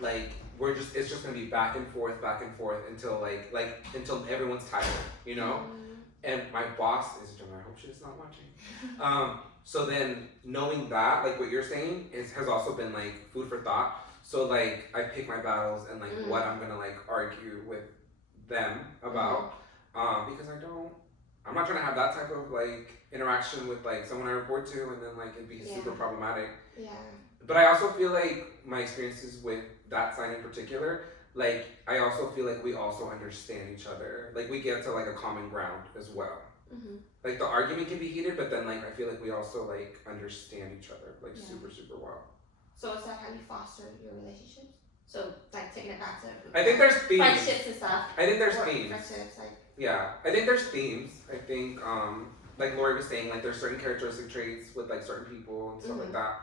like it's just gonna be back and forth until like until everyone's tired, you know? And my boss is a Gemini. I hope she's not watching. So then knowing that, like what you're saying, has also been like food for thought. So like I pick my battles and like what I'm gonna like argue with them about. Because I'm not trying to have that type of like interaction with like someone I report to and then like it'd be super problematic. Yeah. But I also feel like my experiences with that sign in particular, like I also feel like we also understand each other. Like we get to like a common ground as well. Like the argument can be heated, but then like I feel like we also like understand each other like super well. So is that how you foster your relationships? So like taking it back to I think there's themes. friendships and stuff. I think there's Or themes. Friendships, like Yeah, I think there's themes. I think like Lori was saying, like there's certain characteristic traits with like certain people and stuff like that.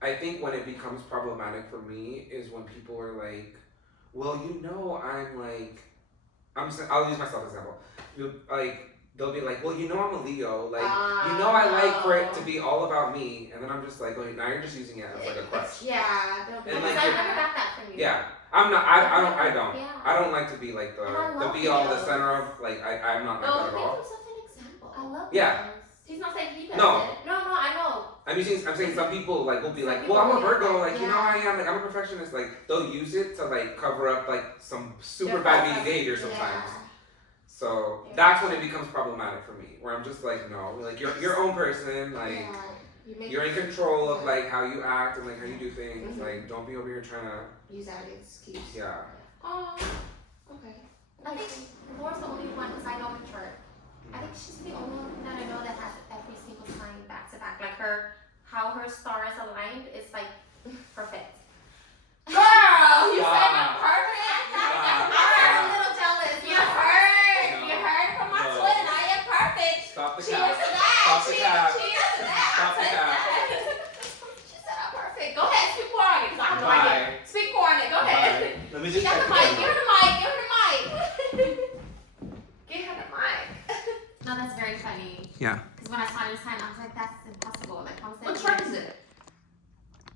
I think when it becomes problematic for me is when people are like, well, you know, I'll use myself as an example. Like they'll be like, well, you know, I'm a Leo. Like you know, I like for it to be all about me, and then I'm just like, now you're just using it as like a crutch. Yeah, they'll be And, Because like, I never got that from you. Yeah, I'm not. I don't. Yeah. I don't like to be like And I the love be all, the Leos. center of. Like I'm not like that at make all. himself an example. I love Yeah. Leos. He's not saying he does No. it. No, I know. I'm saying some people like will be Some like, people well, I'm a will be Virgo, like, like you know how I am, like I'm a perfectionist. Like they'll use it to like cover up like some super Their bad faults. behavior sometimes. Yeah. So that's when it becomes problematic for me, where I'm just like, no, like you're your own person, like Yeah. you're in control of like how you act and like how you do things. Mhm. Like don't be over here trying to, Use that as an excuse. yeah. Oh, okay. I think Laura's the only one because I know her chart. I think she's the only one that I know that has every single sign back to back. Like how her stars aligned is like perfect. Girl, you Wow. said I'm perfect. Wow. I'm a little jealous. You heard. No. You heard from my No. twin. I am perfect. Stop the Cheers cap. to that. Stop the cap. Cheers to that. Stop the I said cap. that. She said I'm perfect. Go ahead, speak more on it. 'Cause I have no Bye. idea. Speak more on it. Go ahead. Bye. Let me She just got check the mic. the Give her the mic. Give her the mic. Give her the mic. No, that's very funny. Yeah. Because when I saw your sign, I was like, that's impossible. Like, how was that? What chart is it?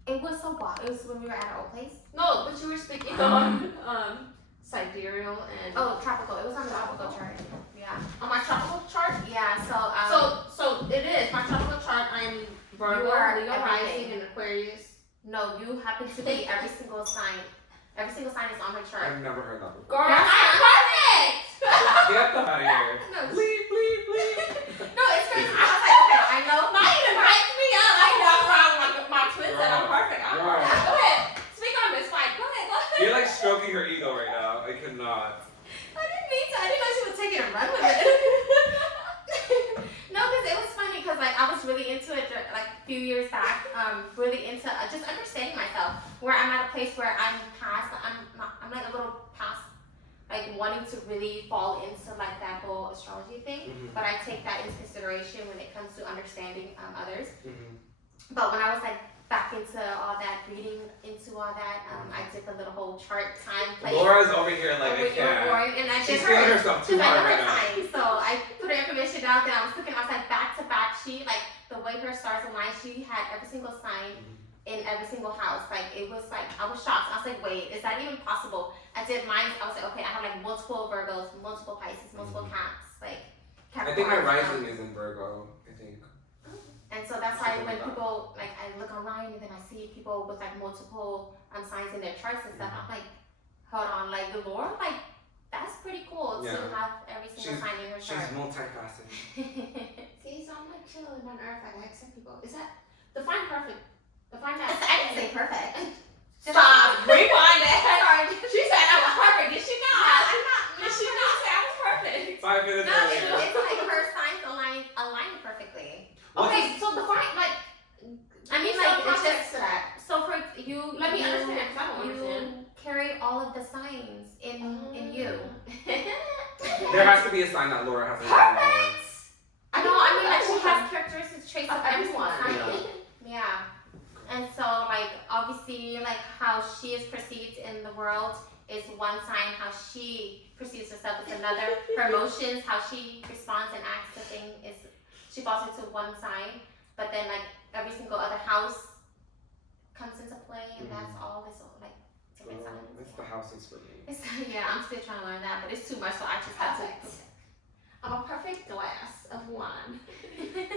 It was so wild. It was when we were at our old place. No, but you were speaking on sidereal and Oh, tropical. It was on the tropical chart. Yeah. on my tropical chart. Yeah. So it is my tropical chart. I'm Virgo, You are Leo everything. rising, and Aquarius. No, you happen to be every single sign. Every single sign is on her chart. I've never heard that before. Girl, That's I'm perfect. Get the out of here. No, Bleep, bleep, bleep. No, it's crazy. I was like, okay, I know. Now you done hyped me up. I know I'm wrong. My twin said I'm perfect. I'm Right. perfect. Go ahead. Speak on this, Mike. Go ahead. Go ahead. You're like stroking her ego right now. I cannot. I didn't mean to. I didn't know she would take it and run with it. No, because it was funny because like I was really into it like a few years back. Really into just understanding myself. Where I'm at a place where I'm past. I'm like a little past. Like wanting to really fall into like that whole astrology thing, but I take that into consideration when it comes to understanding others. But when I was like back into all that, reading into all that, I did the little whole chart time place. Laura's over here like I can't. And I She's did feeling her herself too because I hard know right her now. time. So I put her information down. Then I was looking. I was like back to back. She like the way her stars aligned. She had every single sign in every single house. Like it was like I was shocked. I was like, wait, is that even possible? I did mine. I was like, okay, I have like multiple Virgos, multiple Pisces, multiple Caps, like I think my Capricorns, rising is in Virgo. I think. and And so that's why when people, like, I look online and then I see people with like multiple signs in their charts and stuff, I'm like, hold on, like the Lord, like, that's pretty cool to have every single sign in your chart. She's multifaceted. See, so I'm like chilling on earth, like I accept people. Is that define perfect? Define that. I didn't say perfect. Stop. Rewind that. Sorry. She said I was perfect. Did she not? I'm not. Did she not say I was perfect? 5 minutes No, earlier. it's like her signs align perfectly. Okay, so define like. I mean, so like, it's context just to that. so for you. Let me you, understand, 'cause I don't understand. You carry all of the signs in you. There has to be a sign that Laura has. Perfect. No, I mean like she has characteristics, traits of every single everyone. sign. Yeah. And so like obviously like how she is perceived in the world is one sign. How she perceives herself is another. Her emotions, how she responds and acts to things is she falls into one sign. But then like every single other house comes into play, and that's all this like different signs. It's the houses for me. Yeah, I'm still trying to learn that, but it's too much, so I just have to. I'm a perfect glass of wine.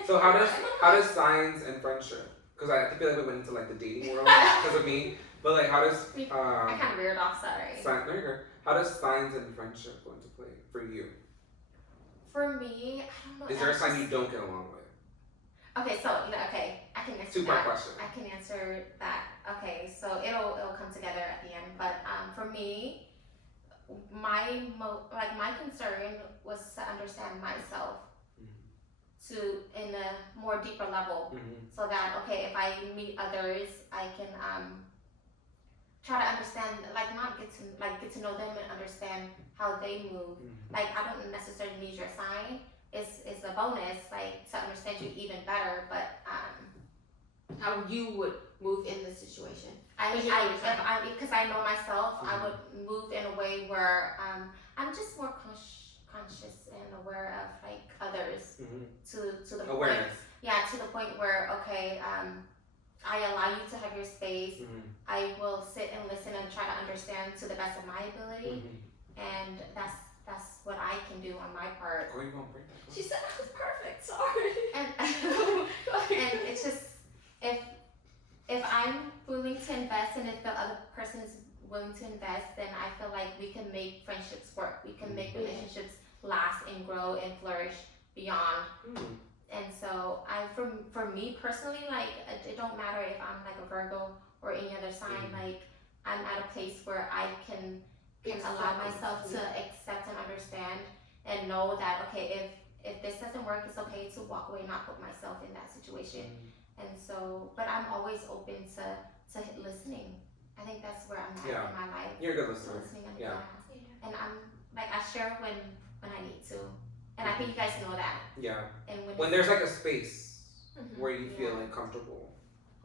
So how does signs and friendship? Because I feel like we went into like the dating world because of me. But like, how does I kind of veered off. Sorry. no, you're good. How does signs and friendship go into play for you? For me, I don't know. Is there a sign you don't get along with? Okay, so okay, I can answer Two-part that. question. I can answer that. Okay, so it'll come together at the end. But for me, my concern was to understand myself to in a more deeper level, so that okay, if I meet others, I can try to understand, like not get to know them and understand how they move. Like I don't necessarily need your sign. It's a bonus, like to understand you even better. But How you would move in this situation? because I know myself, I would move in a way where I'm just more conscious and aware of like others to the awareness. Point, to the point where okay, I allow you to have your space. I will sit and listen and try to understand to the best of my ability, and that's what I can do on my part. Or you won't break that. She said I was perfect. Sorry. And and it's just if I'm willing to invest and if the other person is willing to invest, then I feel like we can make friendships work. We can make relationships last and grow and flourish beyond. And so for me personally, like it don't matter if I'm like a Virgo or any other sign. Like I'm at a place where I can allow myself to accept and understand and know that okay, if this doesn't work, it's okay to walk away and not put myself in that situation. And so, but I'm always open to listening. I think that's where I'm at in my life. You're a good listener. Listening and and I'm like I share when I need to, and I think you guys know that. Yeah. And when there's like a space where you feel like comfortable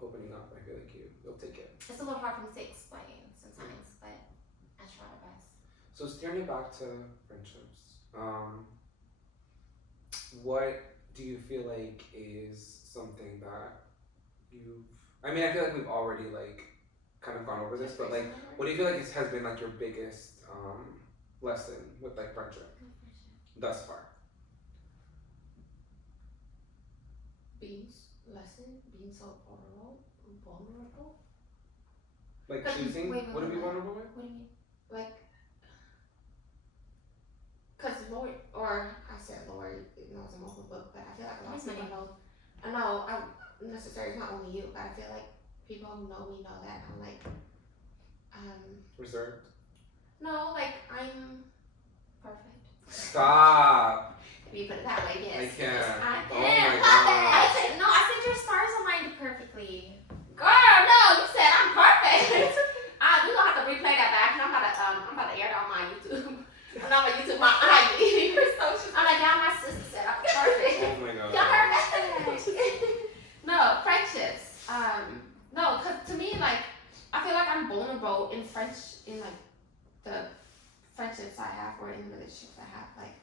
opening up, I feel like you'll take it. It's a little hard for me to explain sometimes, but I try my best. So steering it back to friendships, what do you feel like is something that I mean, I feel like we've already like kind of gone over this, but like, what do you feel like has been like your biggest lesson with like friendship thus far? Being so vulnerable. Like choosing what to be vulnerable with? What do you mean? Like, cause Lori, or I said Lori, it's an open book, but I feel like a lot of people know. I know, necessarily it's not only you, but I feel like people who know me know that I'm like, reserved. No, like I'm perfect. Stop. If you put it that way, yes. I can't. I Oh am my God. I said your stars aligned perfectly. Girl, no, you said I'm perfect. We gonna have to replay that back. I'm about to air it on my YouTube. I'm not gonna YouTube my IG. I'm like, y'all, my sister said I'm perfect. Oh my God. Y'all heard that? No, friendships. No, cause to me, like, I feel like I'm vulnerable in like the friendships I have or in the relationships I have. Like,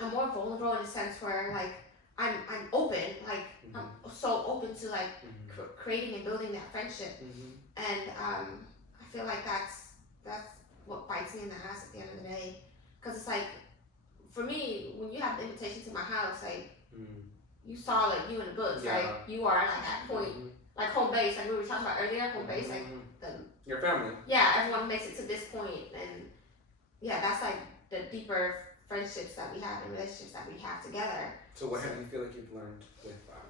I'm more vulnerable in the sense where like I'm open. Like I'm so open to like creating and building that friendship. And I feel like that's what bites me in the ass at the end of the day. Cause it's like, for me, when you have the invitation to my house, like you saw like you in the books, Yeah. like you are like at point, like home base, like we were talking about earlier, home base, like your family. Yeah, everyone makes it to this point, and yeah, that's like the deeper friendships that we have and relationships that we have together. So what have you feel like you've learned with that?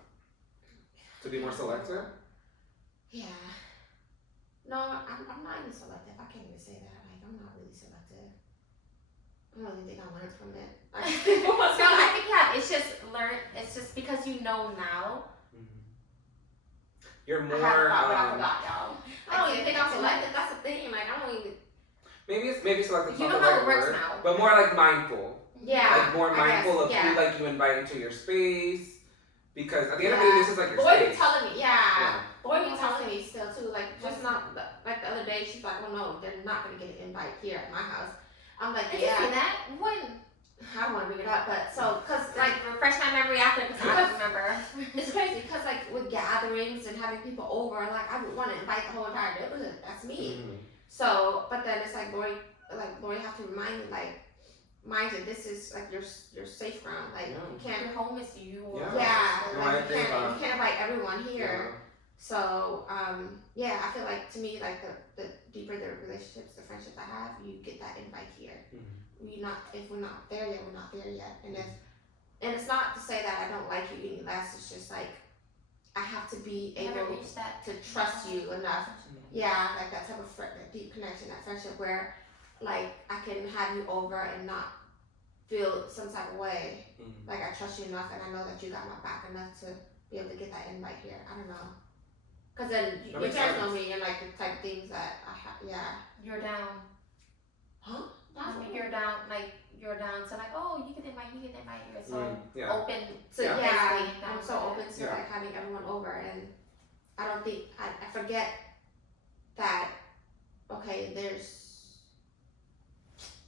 To be more selective? Yeah. No, I'm not even selective. I can't even say that. Like, I'm not really selective. I don't even think I learned from it. No, I think yeah, it's just because you know now. You're more. I forgot, y'all. I don't even think I'm selective. That's the thing. Like, I don't even. Maybe selective. You know how it works now. But more like mindful. Yeah. Like more mindful of who like you invite into your space. Because at the end of the day, this is like your Boy space. be telling me, Boy be telling me still too. Like just not like the other day, she's like, "Oh no, they're not gonna get an invite here at my house." I'm like, Did you see that? When? I don't want to bring it up, but so cause Like refresh my memory after because I don't remember. It's crazy because like with gatherings and having people over, like I would want to invite the whole entire neighborhood. That's me. So, but then it's like Lori have to remind me like, mind you, this is like your safe ground. Like you can't. Your home is you. Like you can't invite everyone here. So I feel like to me like the deeper the relationships, the friendships I have, you get that invite here. If we're not there yet, we're not there yet. And it's not to say that I don't like you any less. It's just like I have to be able to trust you enough. Yeah, like that type of that deep connection, that friendship where like I can have you over and not feel some type of way. Like I trust you enough and I know that you got my back enough to be able to get that invite here. I don't know. Cause then you guys know me and like the type of things that I have. Yeah. You're down. Huh? You're down. Like you're down to like, oh, you can invite. You're so open to I'm so open to like having everyone over, and I don't think I forget that. Okay,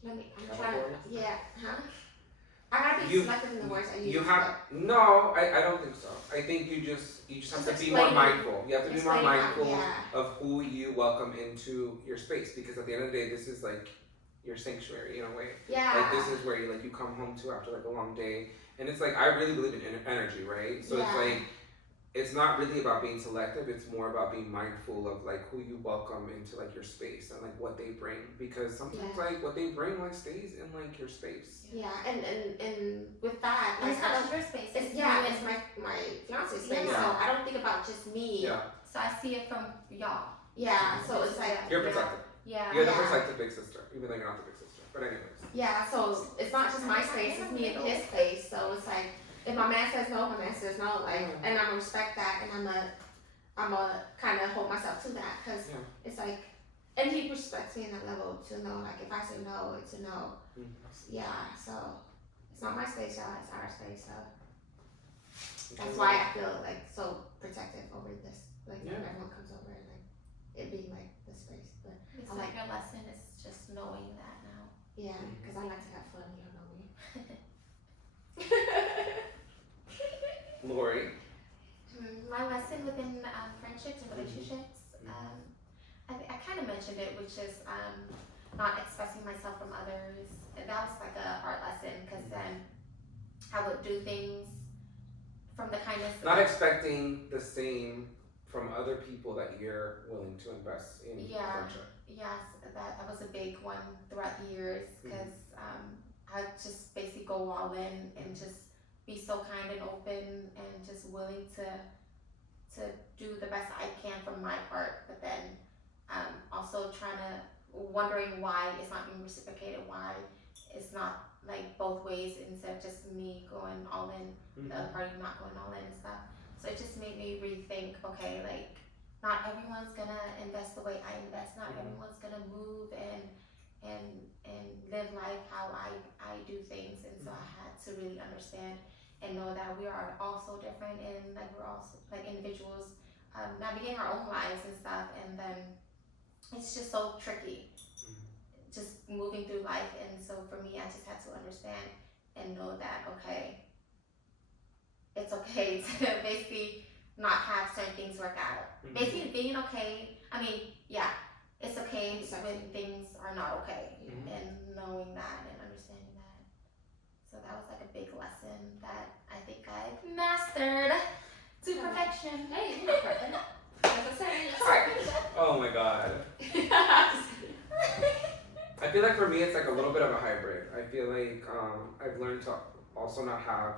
I'm trying to. Yeah. Huh? I gotta be selective in the words I use. No, I don't think so. I think you just have to be more mindful. You have to be more mindful of who you welcome into your space, because at the end of the day, this is like your sanctuary in a way. Yeah. Like this is where you come home to after like a long day, and it's like I really believe in energy, right? So it's like it's not really about being selective. It's more about being mindful of like who you welcome into like your space and like what they bring, because sometimes like what they bring like stays in like your space. Yeah, and with that, like, it's not your space. It's my fiance's space. So I don't think about just me. Yeah. So I see it from y'all. Yeah. So it's like you're protective. Yeah. You're the protective big sister, even though you're not the big sister. But anyways. Yeah. So it's not just my space. It's me and his space. So it's like if my man says no, my man says no. Like, and I'm gonna respect that, and I'm a kind of hold myself to that, because it's like, and he respects me in that level to know like if I say no, it's a no. Yeah. So it's not my space, y'all. It's our space. So that's why I feel like so protective over this. Like when everyone comes over and like it being like the space. But I like your lesson is just knowing that now. Yeah, because I like to have fun. You know me. Lori. My lesson within friendships and relationships, I kind of mentioned it, which is not expressing myself from others. And that was like a hard lesson, because then I would do things from the kindness. Not expecting the same from other people that you're willing to invest in friendship. Yes, that was a big one throughout the years, because I just basically go all in and just be so kind and open and just willing to do the best I can from my part, but then also wondering why it's not being reciprocated, why it's not like both ways, instead of just me going all in, the other party not going all in and stuff. So it just made me rethink, okay, like not everyone's gonna invest the way I invest, not everyone's gonna move and live life how I do things, and so I had to really understand and know that we are all so different, and like we're all like individuals navigating our own lives and stuff, and then it's just so tricky just moving through life. And so for me, I just had to understand and know that okay, it's okay to basically not have certain things work out. Basically being okay, I mean, yeah, it's okay when things are not okay, and knowing that and understanding that. So that was like a big lesson that I think I mastered to perfection. Hey, you're not perfect. As I said, it's hard. Oh my god. I feel like for me it's like a little bit of a hybrid. I feel like I've learned to also not have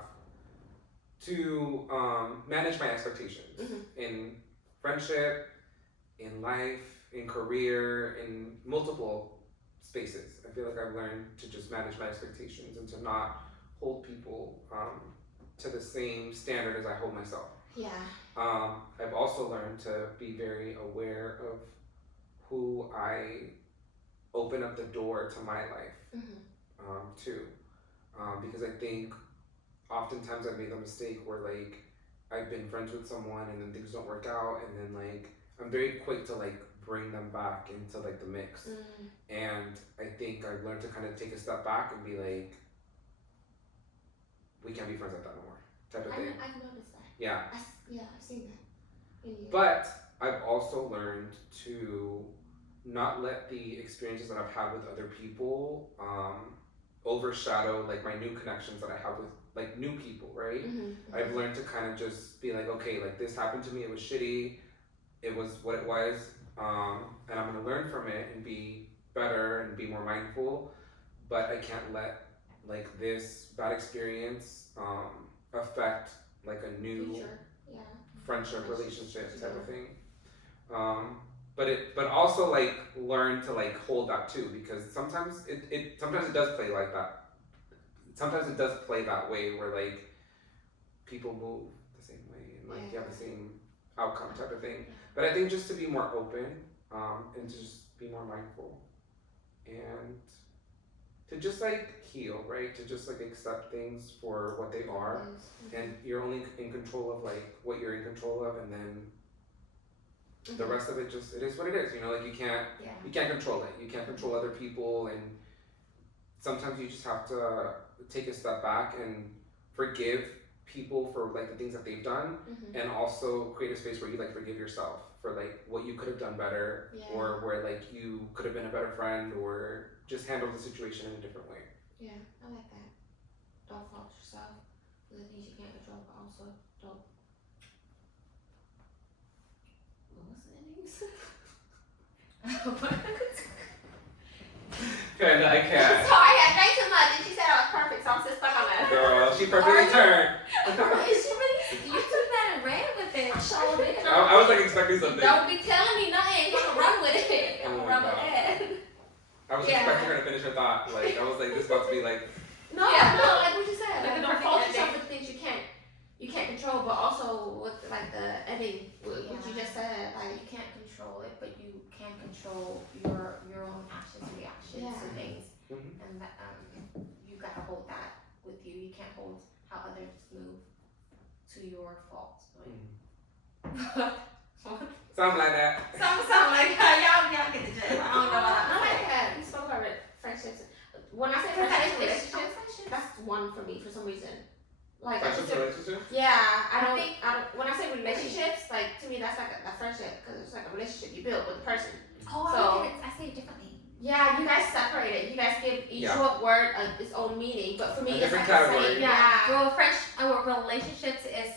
to manage my expectations in friendship, in life, in career, in multiple spaces. I feel like I've learned to just manage my expectations and to not hold people to the same standard as I hold myself. Yeah. I've also learned to be very aware of who I open up the door to my life to. Because I think oftentimes I've made the mistake where like I've been friends with someone and then things don't work out and then like I'm very quick to like bring them back into like the mix. And I think I've learned to kind of take a step back and be like, we can't be friends like that no more, type of thing. I've noticed that. Yeah. I've seen that. In you. But I've also learned to not let the experiences that I've had with other people overshadow like my new connections that I have with like new people, right? I've learned to kind of just be like, okay, like this happened to me, it was shitty, it was what it was, and I'm gonna learn from it and be better and be more mindful, but I can't let like this bad experience affect like a new Future. Yeah. friendship, relationship type of thing. But also like learn to like hold that too, because sometimes it does play like that. Sometimes it does play that way where like people move the same way and like you have the same outcome type of thing. But I think just to be more open and to just be more mindful and to just like heal, right? To just like accept things for what they are, and you're only in control of like what you're in control of, and then the rest of it just, it is what it is, you know, like you can't control it. You can't control other people, and sometimes you just have to take a step back and forgive people for like the things that they've done, and also create a space where you like forgive yourself for like what you could have done better, or where like you could have been a better friend, or just handle the situation in a different way. Yeah, I like that. Don't fault yourself for the things you can't control, but also don't. What was the names? Kinda, I can't. Sorry, I drank too much, and she said I was perfect, so I'm still stuck on that. Girl, she perfectly turned. Is she really? You took that and ran with it. Sure did. I was like expecting something. Don't be telling me nothing. I'm gonna run with it. I'm Oh gonna my run with God. it. I was expecting her to finish her thought. Like I was like, this is about to be like. No, like what you said. Like Like, the don't perfect fault ending. yourself for the things you can't control, but also with like the ending, what you just said, like You can't control it, but you can control your own actions and reactions to things, and that you gotta hold that with you. You can't hold how others move to your fault. Something like that. Something like that. Y'all get the gist. I don't know I about like that. We spoke about friendships. When I say friendships, relationships, relationships. that's one for me for some reason. Like Friendships, relationships? yeah, I don't. When I say relationships, like to me that's like a friendship because it's like a relationship you build with the person. Oh, I say it differently. Yeah, you guys separate it. You guys give each word its own meaning, but for me A it's like different the category. same. Yeah. Well, relationships is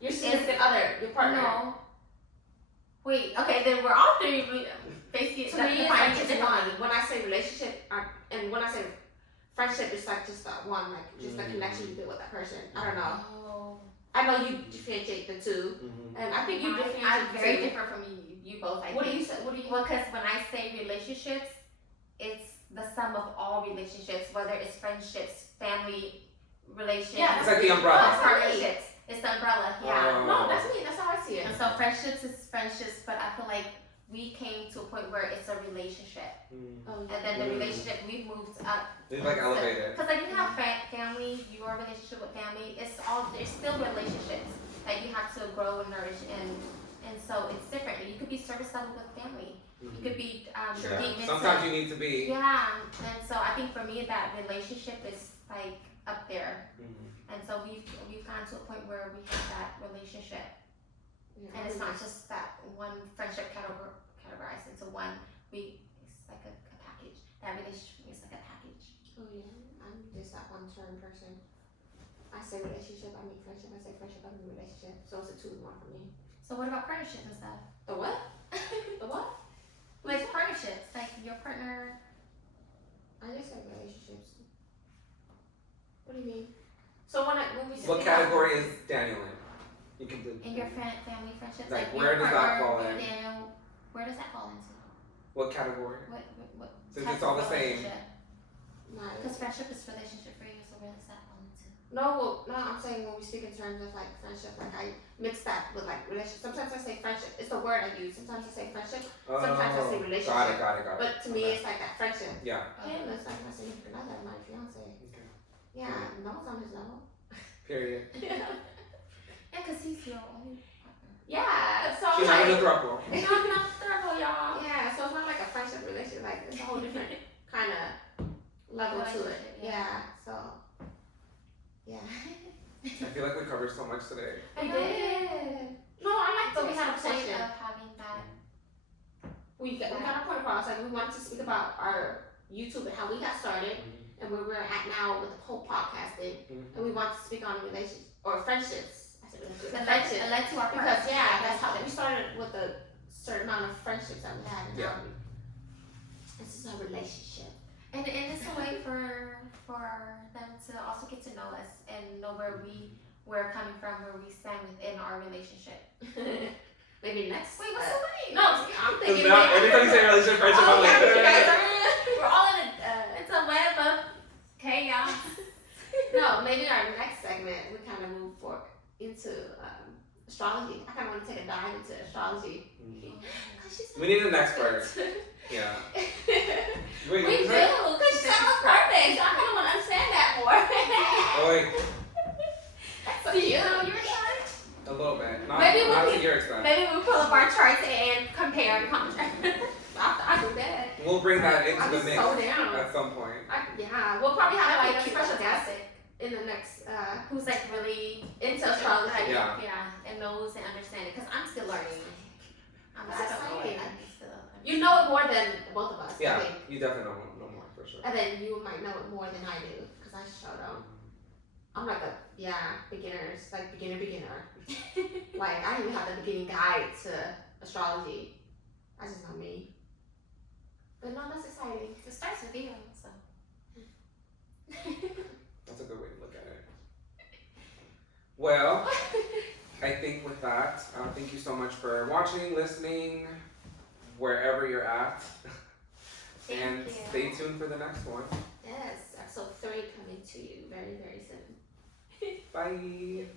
Your significant other, your partner. no. Wait. Okay, then we're all three basically. To me, it's like just one. When I say relationship, and when I say friendship, it's like just that one, like just the connection you build with that person. I don't know. Oh. I know you differentiate the two, and I think you differentiate I'm the very two. different from you both. I What do think. you say? What do you? Well, because when I say relationships, it's the sum of all relationships, whether it's friendships, family relationships. Yeah, It's like the umbrella. Partnerships. It's the umbrella. Yeah. No, that's me. That's how I see it. And so friendships is friendships, but I feel like we came to a point where it's a relationship, and then the relationship we've moved up. It's like elevated. Because like you have family, your relationship with family, there's still relationships that you have to grow and nourish, and so it's different. You could be service level with family. You could be deep into. Sometimes you need to be. Yeah, and so I think for me that relationship is like up there, and so we've gotten to a point where we have that relationship. And it's not just that one friendship categorized into one. It's like a package. That relationship is like a package. Oh yeah, I'm just that one certain person. I say relationship, I mean friendship. I say friendship, I mean relationship. So it's a 2 in 1 for me. So what about partnerships and stuff? The what? The what? Like partnerships, like your partner. I just said relationships. What do you mean? So when we What category is Daniel in? You can do. In your family friendships, Like, your where does that partner, fall in? Daniel, where does that fall into? What category? What Since type it's all of the same. relationship? Nice. Because friendship is relationship for you, so where does that fall into? No, I'm saying when we speak in terms of like friendship, like I mix that with like relationship. Sometimes I say friendship. It's the word I use. Sometimes I say friendship. Sometimes I say relationship. Got it. But to me, it's like that friendship. Yeah. Him is like my significant other, my fiance. Okay. Yeah, no one's on his level. Period. Yeah, because he's your only partner. Yeah, so She's like, having a throuple. It's not throuple, y'all. yeah, so it's not like a friendship relationship. Like it's a whole different kind of level to it. Relationship, yeah. Yeah. So. Yeah. I feel like we covered so much today. We did. No, I like But that we had a point conversation. of having that. We got a point across. Like we wanted to speak about our YouTube and how we got started and where we're at now with the whole podcasting. And we want to speak on relationships or friendships. I said relationships. It led to our Because purpose. yeah, that's how we started with a certain amount of friendships that we had. And Yeah. now this is our relationship. And it's a way for them to also get to know us and know where we're coming from, where we stand within our relationship. Maybe next. Wait, what's the wait? No, I'm Because thinking. now, every time you say relationship, friendship, Oh, I'm yeah, like, you guys We're all in it's a web of chaos. No, maybe our next segment we kind of move forward into astrology. I kind of want to take a dive into astrology. we need an expert. Yeah. We Wait, do, because she said it was perfect. So I kind of want to understand that more. Oh, wait, That's so Do you cute. know your chart? a little bit. Not, Maybe not we'll to your extent. Maybe we pull up our charts and compare and contrast. I do that. We'll bring that into I'm the mix so down. at some point. Yeah, we'll probably have like a Cute, special guest fantastic. in the next Who's like really into astrology. like, Yeah. and knows and understands it. Because I'm still learning. I That's don't know it. exciting. I'm still You know it more than both of us. I Yeah, think. you definitely know more for sure. And then you might know it more than I do, because I sure don't. I'm like beginner. Like I don't even have the beginning guide to astrology. I just know me. But no, that's exciting. It starts with you, so. That's a good way to look at it. Well, I think with that, thank you so much for watching, listening, wherever you're at. And Thank you. stay tuned for the next one. Yes, episode 3 coming to you very, very soon. Bye.